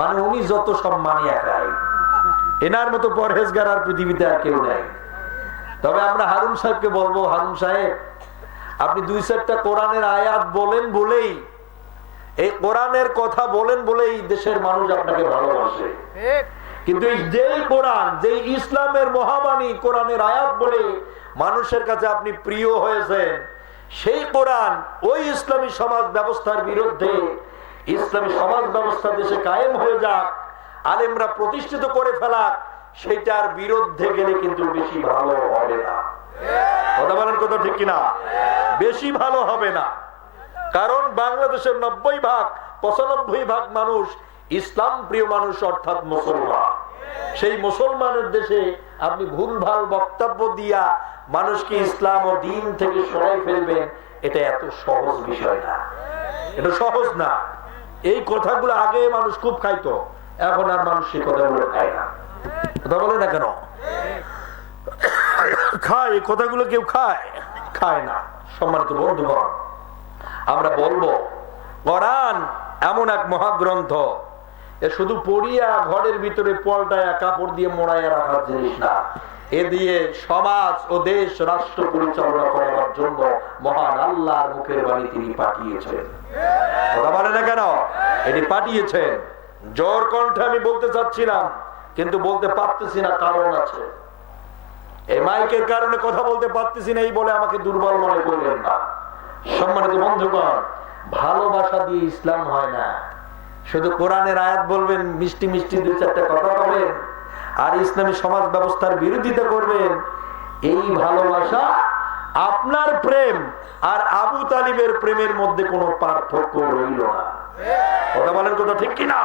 মানে উনি যত সব মানিয়া খায়, এনার মতো পরহেজগার আর পৃথিবীতে আর কেউ নাই। তবে আমরা হারুন সাহেবকে বলবো, হারুন সাহেব, আপনি 2-4টা কোরআনের আয়াত বলেন বলেই, এই কোরআনের কথা বলেন বলেই দেশের মানুষ আপনাকে ভালোবাসে। কিন্তু যেই কোরআন, যেই ইসলামের মহাবাণী কোরআনের আয়াত বলে মানুষের কাছে আপনি প্রিয় হয়েছেন, সেই কোরআন ওই ইসলামী সমাজ ব্যবস্থার বিরুদ্ধে, ইসলামী সমাজ ব্যবস্থা দেশে কায়েম হয়ে যাক, আলেমরা প্রতিষ্ঠিত করে ফেলাক, সেটার বিরুদ্ধে গেলে কিন্তু বেশি ভালো হবে না। কথা বলেন কথা ঠিক কিনা? বেশি ভালো হবে না। কারণ বাংলাদেশের 95% মানুষ ইসলাম প্রিয় মানুষ, অর্থাৎ মুসলমান। সেই মুসলমানের দেশে আপনি ভুলভাল বক্তব্য দিয়া মানুষকে ইসলাম ও দ্বীন থেকে সরাই ফেলবেন, এটা এত সহজ বিষয় না, এটা সহজ না। এই কথাগুলো আগে মানুষ খুব খাইতো, এখন আর মানুষ সেই কথাগুলো খায় না। কথা বলে না কেন? খায়, এই কথাগুলো কেউ খায় না। সম্মানিত বন্ধুগণ, আমরা বলবো কোরআন এমন এক মহাগ্রন্থ, এ শুধু পড়িয়া ঘরের ভিতরে পল্টায়া কাপড় দিয়ে মোড়াইয়া রাখার জিনিস না। এ দিয়ে সমাজ ও দেশ রাষ্ট্র পরিচালনা করার জন্য মহান আল্লাহর মুখের বাণী তিনি পাঠিয়েছেন। কথা বলে না কেন? এটি পাঠিয়েছেন। জোর কণ্ঠে আমি বলতে চাচ্ছিলাম, কিন্তু বলতে পারতেছি না, কারণ আছে। এই মাইকের কারণে কথা বলতে পারতেছি না, এই বলে আমাকে দুর্বল মনে করবেন না। সম্মানিত বন্ধুগণ, ভালোবাসা দিয়ে ইসলাম হয় না। শুধু কোরআনের আয়াত বলবেন, মিষ্টি মিষ্টি 2-4টা কথা বলবেন, আর ইসলামী সমাজ ব্যবস্থার বিরোধিতা করবেন, এই ভালোবাসা আপনার প্রেম আর আবু তালিবের প্রেমের মধ্যে কোনো পার্থক্য রইল না। কথা বলেন কথা ঠিক কিনা?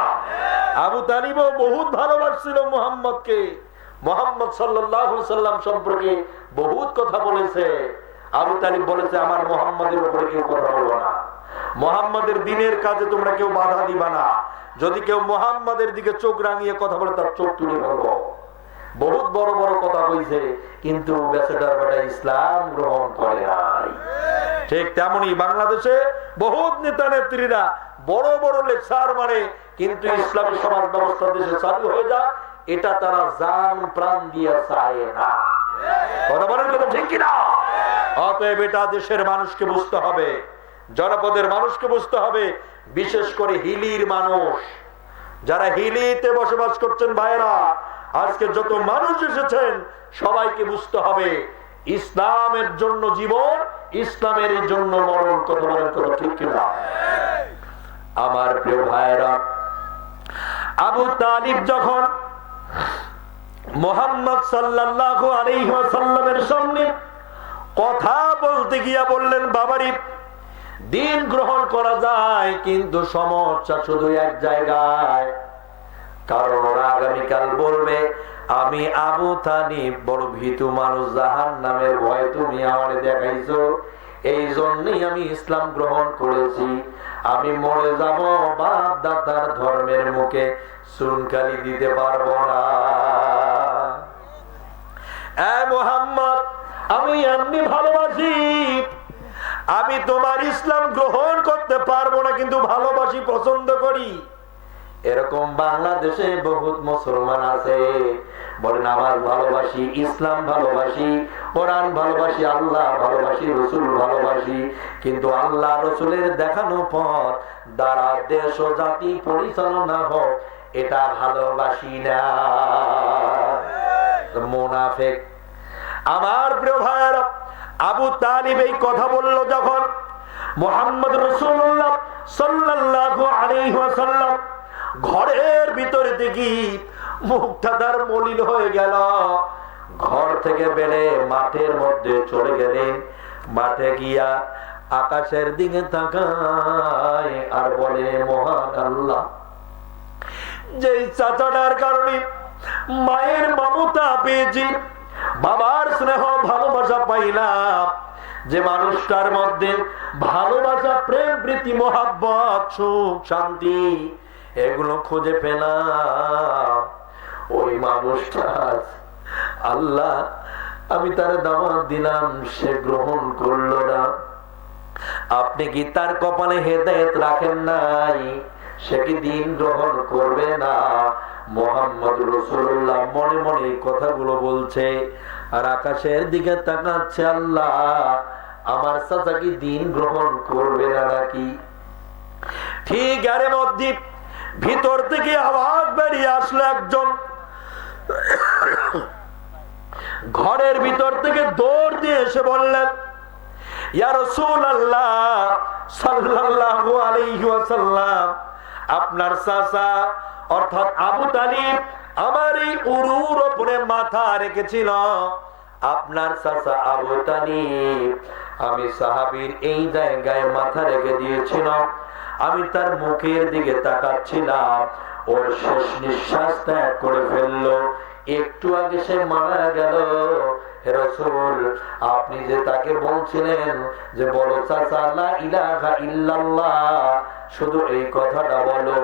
আবু তালিবও বহুত ভালোবাসছিল মুহাম্মদকে, মুহাম্মদ সাল্লাল্লাহু আলাইহি সাল্লাম সম্পর্কে বহুত কথা বলেছে। আবু তালিব বলেছে, আমার মুহাম্মদের উপরে কেউ কথা বলবে না, মুহাম্মদের দ্বীনের কাজে তোমরা কেউ বাধা দিবা না, যদি কেউ মুহাম্মদের দিকে চোখ রাঙিয়ে কথা বলে তার চোখ তুলে ফেলবো। বহুত বড় বড় কথা কইছে, কিন্তু বেচারার বেটা ইসলাম গ্রহণ করে নাই। ঠিক তেমনি বাংলাদেশে বহুত নেতা নেত্রীরা বড় বড় লেকচার মারে, কিন্তু ইসলামী সমাজ ব্যবস্থা দেশে চালু হয়ে যায়, এটা তারা জান প্রাণ দিয়ে চায় না। কথা বলেন কথা ঠিক কিনা? অতএব এটা দেশের মানুষকে বুঝতে হবে, জনপদের মানুষকে বুঝতে হবে, বিশেষ করে হিলির মানুষ যারা হিলিতে বসবাস করছেন ভাইরা, আজকে যত মানুষ এসেছেন সবাইকে বুঝতে হবে ইসলামের জন্য জীবন, ইসলামের জন্য মরণ। কথা বলেন কথা ঠিক কিনা? আমার প্রিয় ভাইরা, আবু তালিব যখন মুহাম্মদ সাল্লাল্লাহু আলাইহি ওয়াসাল্লামের সামনে কথা বলতে গিয়া বললেন, বাবারি দিন গ্রহণ করা যায়, কিন্তু সমস্যা শুধু এক জায়গায়, কারণ ওরা আগামীকাল বলবে আমি আবু তালিব বড় ভীতু মানুষ, জাহান্নামের ভয় তুমি আমারে দেখাইছো, এই জন্যই আমি ইসলাম গ্রহণ করেছি, আমি মরে যাব, বাপ দাদার ধর্মের মুখে চুনকালি দিতে পারবো না। মুহাম্মদ, আমি এমনি ভালোবাসি, আমি তোমার ইসলাম গ্রহণ করতে পারবো না, কিন্তু ভালোবাসি, পছন্দ করি। এরকম বাংলাদেশে বহুত মুসলমান আছে, বলেন আমার ভালোবাসি, ইসলাম ভালোবাসি, কোরআন ভালোবাসি, আল্লাহ ভালোবাসি, রসুল ভালোবাসি, কিন্তু আল্লাহ রসুলের দেখানো পথ দ্বারা দেশ ও জাতি পরিচালনা হোক, এটা ভালোবাসি না। মুনাফিক। আমার প্রিয় ভাইরা, আবু তালিব এই কথা বলল যখন, মুহাম্মদ রাসূলুল্লাহ সাল্লাল্লাহু আলাইহি ওয়াসাল্লাম ঘরের ভিতরে দেখি মুখটা তার মলিন হয়ে গেল, ঘর থেকে বেরে মাঠের মধ্যে চলে গেলেন। মাঠে গিয়া আকাশের দিকে তাকায় আর বলে, মহান আল্লাহ, যে চাচাটার কারণে মায়ের মমতা পেয়েছি, বাবার স্নেহ ভালোবাসা পাইলাম, যে মানুষটার মধ্যে ভালোবাসা, প্রেম, প্রীতি, মহাব্বত, সুখ, শান্তি এগুলো খুঁজে পেলাম, ওই মানুষটা আল্লাহ আমি তার দাওয়াত দিলাম, সে গ্রহণ করলো না, আপনি কি তার কপালে হেদায়েত রাখেন নাই? সে কি দিন গ্রহণ করবে না? মুহাম্মদ রাসূলুল্লাহ মনে মনে কথাগুলো বলছে আর আকাশের দিকে তাকাচ্ছে, আল্লাহ আমার চাচা কি দিন গ্রহণ করবে না নাকি? ঠিক এর মধ্যে ভিতর থেকে আওয়াজ বেরিয়ে আসলো, একজন ঘরের ভিতর থেকে দৌড় দিয়ে এসে বললেন, ইয়া রাসূলুল্লাহ সাল্লাল্লাহু আলাইহি ওয়াসাল্লাম, আপনার চাচা অর্থাৎ আবু তালিব আমার এই উরুর উপরে মাথা রেখেছিল, আপনার চাচা আবু তালিব আমি সাহাবীর এই জায়গায় মাথা রেখে দিয়েছিলাম, আমি তার মুখের দিকে তাকাচ্ছিলাম, ওর শেষ নিঃশ্বাস ত্যাগ করে ফেললো, একটু আগে সে মারা গেল। হে রাসূল, আপনি যে তাকে বলছিলেন যে বলো চাচা লা ইলাহা ইল্লাল্লাহ, শুধু এই কথাটা বলো,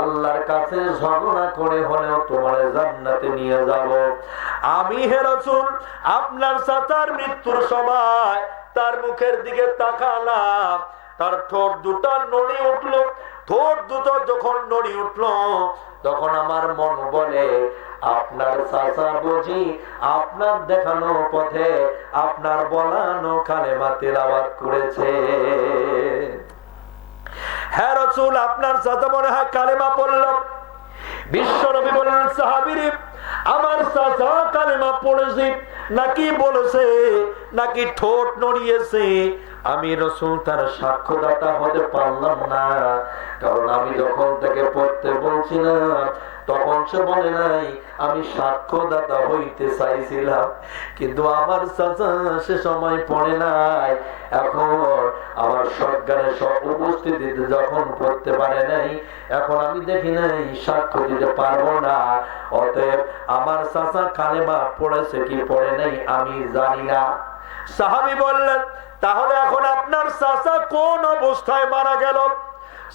আল্লাহর কাছে ঝগড়া করে হলেও তোমার জান্নাতে নিয়ে যাব। আমি হে রাসূল আপনার চাচার মৃত্যুর সময় তার মুখের দিকে তাকালাম, তার ঠোঁট দুটো নড়ে উঠলো, ঠোঁট দুটো যখন নড়ে উঠলো তখন আমার মন বলে, আপনার চাচা বুঝি আপনার দেখানো পথে আপনার বলানো কালেমা তেলাওয়াত করেছে। হ্যাঁ রাসূল, আপনার চাচা মনে হয় কালেমা পড়ল। বিশ্ব নবী বললেন, সাহাবীরে আমার চাচা কালেমা পড়েছে নাকি বলেছে নাকি ঠোঁট নড়িয়েছে, আমি রাসূল তার সাক্ষ্যদাতা হতে পারলাম না, কারণ আমি যখন থেকে পড়তে বলছিলাম তখন সে বলে নাই আমি সাক্ষ্যদাতা হইতে চাইছিলাম, কিন্তু আমার চাচা সে সময় পড়ে নাই, এখন আমার সজ্ঞানে সব উপস্থিতিতে যখন পড়তে পারে নাই, এখন আমি দেখি নাই সাক্ষ্য দিতে পারবো না, অতএব আমার চাচা কালেমা পড়েছে কি পড়ে নাই আমি জানি না। সাহাবী বললেন, তাহলে এখন আপনার চাচা কোন অবস্থায় মারা গেল?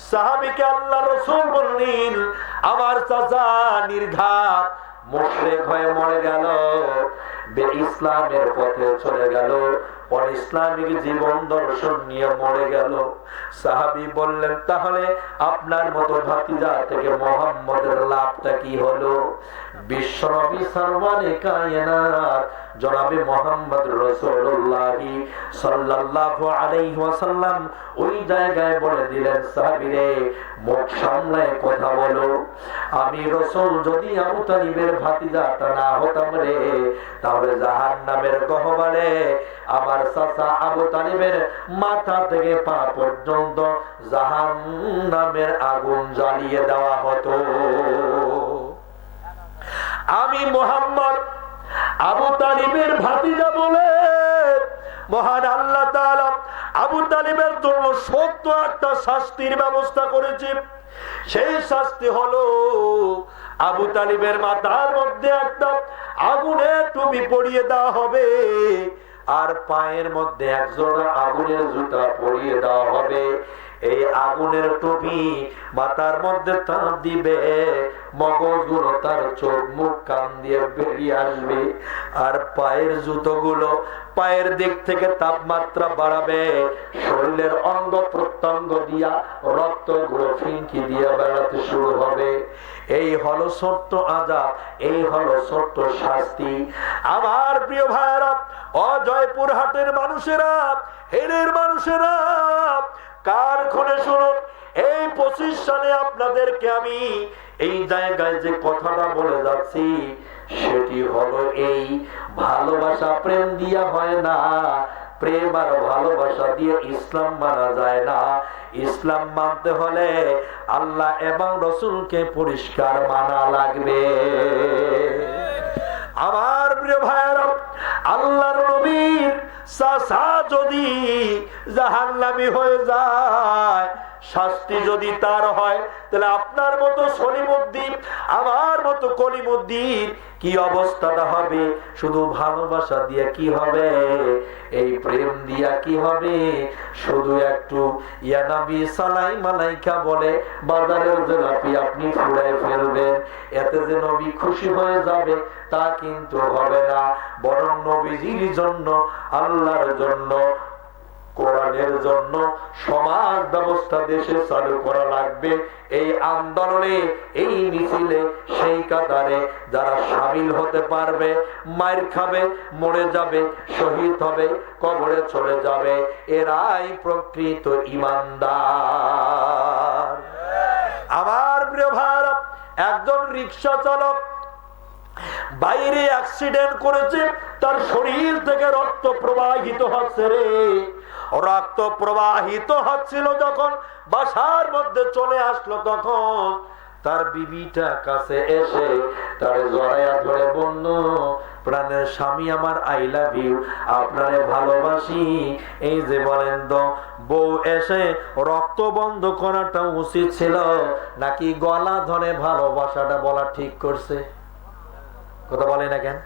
সাহাবীকে আল্লাহ রাসূল বললেন, আমার চাচা নির্ঘাত মুশরিক হয়ে মরে গেল। ইসলামের পথে চলে গেল, ইসলামিক জীবন দর্শন নিয়ে মরে গেল। সাহাবী বললেন, তাহলে আপনার মতো ভাতিজা থেকে মুহাম্মদের লাভটা কি হলো? বিশ্বনবী সরওয়ারে কায়নাত জনাবে মুহাম্মদ রাসূলুল্লাহ সাল্লাল্লাহু আলাইহি ওয়াসাল্লাম ওই জায়গায় বলে দিলেন, সাহাবীরে মুখ সামলায় কথা বলো। আমি রাসূল যদি আবু তালিবের ভাতিজাটা না হতাম রে, তাহলে জাহান্নামের গহ্বরে আমার চাচা আবু তালিবের মাথা থেকে পা পর্যন্ত জাহান্নামের আগুন জ্বালিয়ে দেওয়া হতো। আমি মুহাম্মদ আবু তালিবের ভাতিজা বলে মহান আল্লাহ তাআলা আবু তালিবের জন্য সত্য একটা শাস্তির ব্যবস্থা করেছে। সেই শাস্তি হলো আবু তালিবের মাথার মধ্যে একটা আগুনের টুপি পরিয়ে দেওয়া হবে, আর পায়ের মধ্যে একজোড়া আগুনের জুতা পরিয়ে দেওয়া হবে। এই আগুনের টুপি মাথার মধ্যে তাপ দিবে, মগজগুলো তার চোখ মুখ কান দিয়ে বেরিয়ে আসবে, আর পায়ের জুতোগুলো পায়ের দিক থেকে তাপমাত্রা বাড়াবে, শরীরের অঙ্গ প্রত্যঙ্গ দিয়া রক্তগুলো ফিনকি দিয়ে বেড়াতে শুরু হবে। এই হলো ছোট্ট আযাব, এই হলো ছোট্ট শাস্তি। আমার প্রিয় ভাইরা, অজয়পুর হাটের মানুষেরা, হেরের মানুষেরা, কার খনে শুনুন, এই 25 সালে আপনাদেরকে আমি এই জায়গায় যে কথাটা বলে যাচ্ছি সেটি হলো এই ভালোবাসা প্রেম দিয়া হয় না, প্রেম আর ভালোবাসা দিয়ে ইসলাম মানা যায় না। ইসলাম মানতে হলে আল্লাহ এবং রাসূলকে পরিষ্কার মানা লাগবে। আমার প্রিয় ভাইরা, আল্লাহর নবীর চাচা যদি জাহান্নামী হয়ে যায়, শাস্তি যদি তার হয়, তাহলে আপনার মতো সলিমুদ্দিন, আমার মতো কলিমুদ্দিন কি অবস্থাটা হবে? শুধু ভালোবাসা দিয়ে কি হবে? এই প্রেম দিয়া কি হবে? শুধু একটু ইয়া নবী সালাই মালাইকা বলে বাজারের জিলাপি আপনি ফুড়াই ফেলবেন, এতে যে নবী খুশি হয়ে যাবে তা কিন্তু হবে না। বরং নবীজির জন্য, আল্লাহর জন্য, কোরআনের জন্য সমাজ ব্যবস্থা দেশে চালু করা লাগবে। এই আন্দোলনে, এই মিছিলে, সেই কাতারে যারা শামিল হতে পারবে, মার খাবে, মরে যাবে, শহীদ হবে, কবরে চলে যাবে, এরাই প্রকৃত ঈমানদার। আমার প্রিয় ভাইরা, একজন রিকশা চালক বাইরে অ্যাক্সিডেন্ট করেছে, তার শরীর থেকে রক্ত প্রবাহিত হচ্ছে রে। রক্ত প্রবাহিত হচ্ছিল, যখন বাসার মধ্যে চলে আসলো, তখন তার বিবিটা কাছে এসে তার জড়াইয়া ধরে বলল, প্রাণের স্বামী আমার, আই লাভ ইউ, আপনারে ভালোবাসি। এই যে বলেন তো, বউ এসে রক্ত বন্ধ করাটা উচিত ছিল নাকি গলা ধরে ভালোবাসাটা বলা ঠিক করছে? কথা বলে না কেন?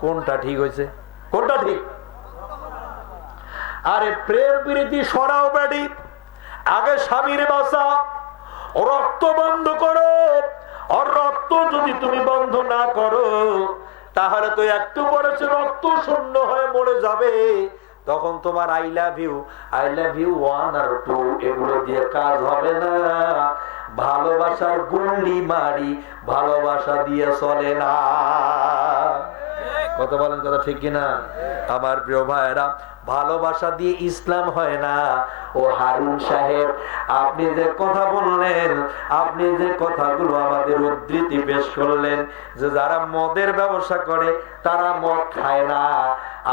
কোনটা ঠিক হয়েছে? কোনটা ঠিক? আরে প্রেম প্রীতি সরাও বেডি, আগে স্বামীর বাসা, রক্ত বন্ধ করো। আর রক্ত যদি তুমি বন্ধ না করো, তাহলে তো একটু পরে রক্ত শূন্য হয়ে মরে যাবে। তখন তোমার আই লাভ ইউ 1 আর 2 এগুলো দিয়ে কাজ হবে না। ভালোবাসার গুল্লি মারি ভালোবাসা দিয়ে চলে না। কথা বলেন, কথা ঠিক কিনা? আমার প্রিয় ভাইরা, ভালোবাসা দিয়ে ইসলাম হয় না। ও হারুন সাহেব, আপনি যে কথা বললেন, আপনি যে কথাগুলো আমাদের উদ্ধৃতি পেশ করলেন, যে যারা মদের ব্যবসা করে তারা মদ খায় না,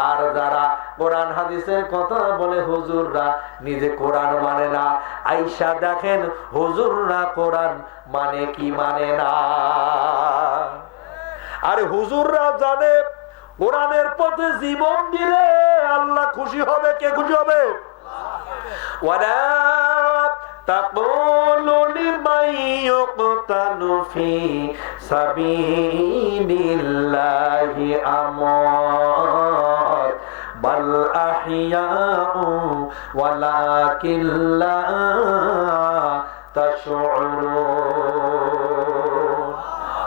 আর যারা কোরআন হাদিসের কথা বলে হুজুররা নিজে কোরআন মানে না। আয়েশা দেখেন হুজুররা কোরআন মানে কি মানে না। আর হুজুররা জানে কোরআনের পথে জীবন দিলে আল্লাহ খুশি হবে। কে খুশি হবে? ওয়ালা তাকুলু লিমান ইউকতালু ফি সাবিলিল্লাহি আমওয়াত বাল আহইয়াউ ওয়ালাকিন লা তাশউরুন।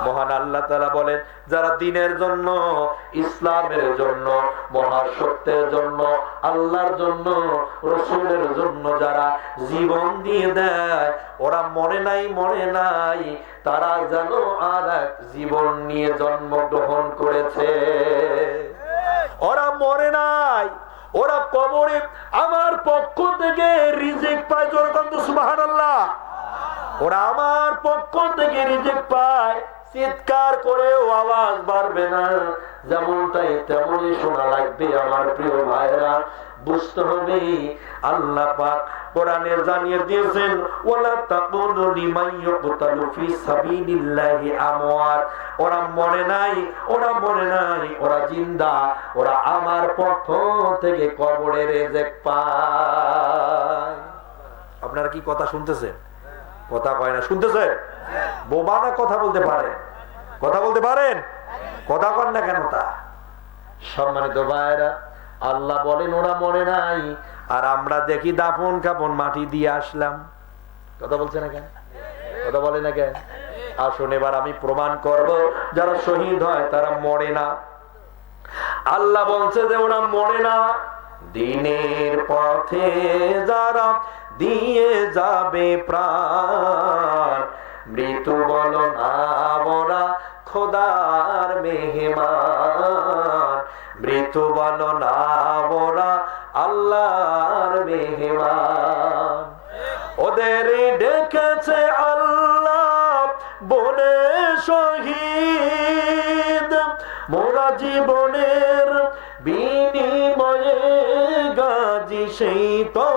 মহান আল্লাহ তাআলা বলেন, যারা দ্বীনের জন্য, ইসলামের জন্য, মহাসত্যের জন্য, আল্লাহর জন্য, রাসূলের জন্য যারা জীবন দিয়ে দেয়, ওরা মরে নাই, তারা যেন আর এক জীবন নিয়ে জন্মগ্রহণ করেছে। ওরা মরে নাই, ওরা কবরে আমার পক্ষ থেকে রিজিক পায়। জোরে সুবহানাল্লাহ। ওরা আমার পক্ষ থেকে রিজিক পায়, চিৎকার করেও আওয়াজ বাড়বে না, যেমনটাই তেমনই শোনা লাগবে। আমার প্রিয় ভাইরা, বুঝতে হবে আল্লাহ পাক কোরআনে জানিয়ে দিয়েছেন, ওয়ালা তাকুনু লিমান ইউকতালু ফি সাবিলিল্লাহি আমওয়াত। ওরা মরে নাই, ওরা জিন্দা, ওরা আমার পক্ষ থেকে কবরে রিজিক পায়। আপনারা কি কথা শুনতেছেন? কথা কয় না, শুনতেছেন? বোবা না কথা বলতে পারেন? কথা বলতে পারেন? কথা কন না কেন? তা সম্মানিত ভাইরা, আল্লাহ বলেন ওরা মরে নাই, আর আমরা দেখি দাফন কাফন মাটি দিয়ে আসলাম। কথা বলছে না কেন? কথা বলে না কেন? আসুন এবার আমি প্রমাণ করব, যারা শহীদ হয় তারা মরে না। আল্লাহ বলছে যে ওরা মরে না। দ্বীনের পথে যারা দিয়ে যাবে প্রাণ, মৃত্যু বলো না ওরা খোদার মেহমান, মৃত্যু বলো না ওরা আল্লাহর মেহমান। ওদের ডেকেছে আল্লাহ বলে শহীদ, মোরা জীবনের বিনিময়ে গাজী সেই তো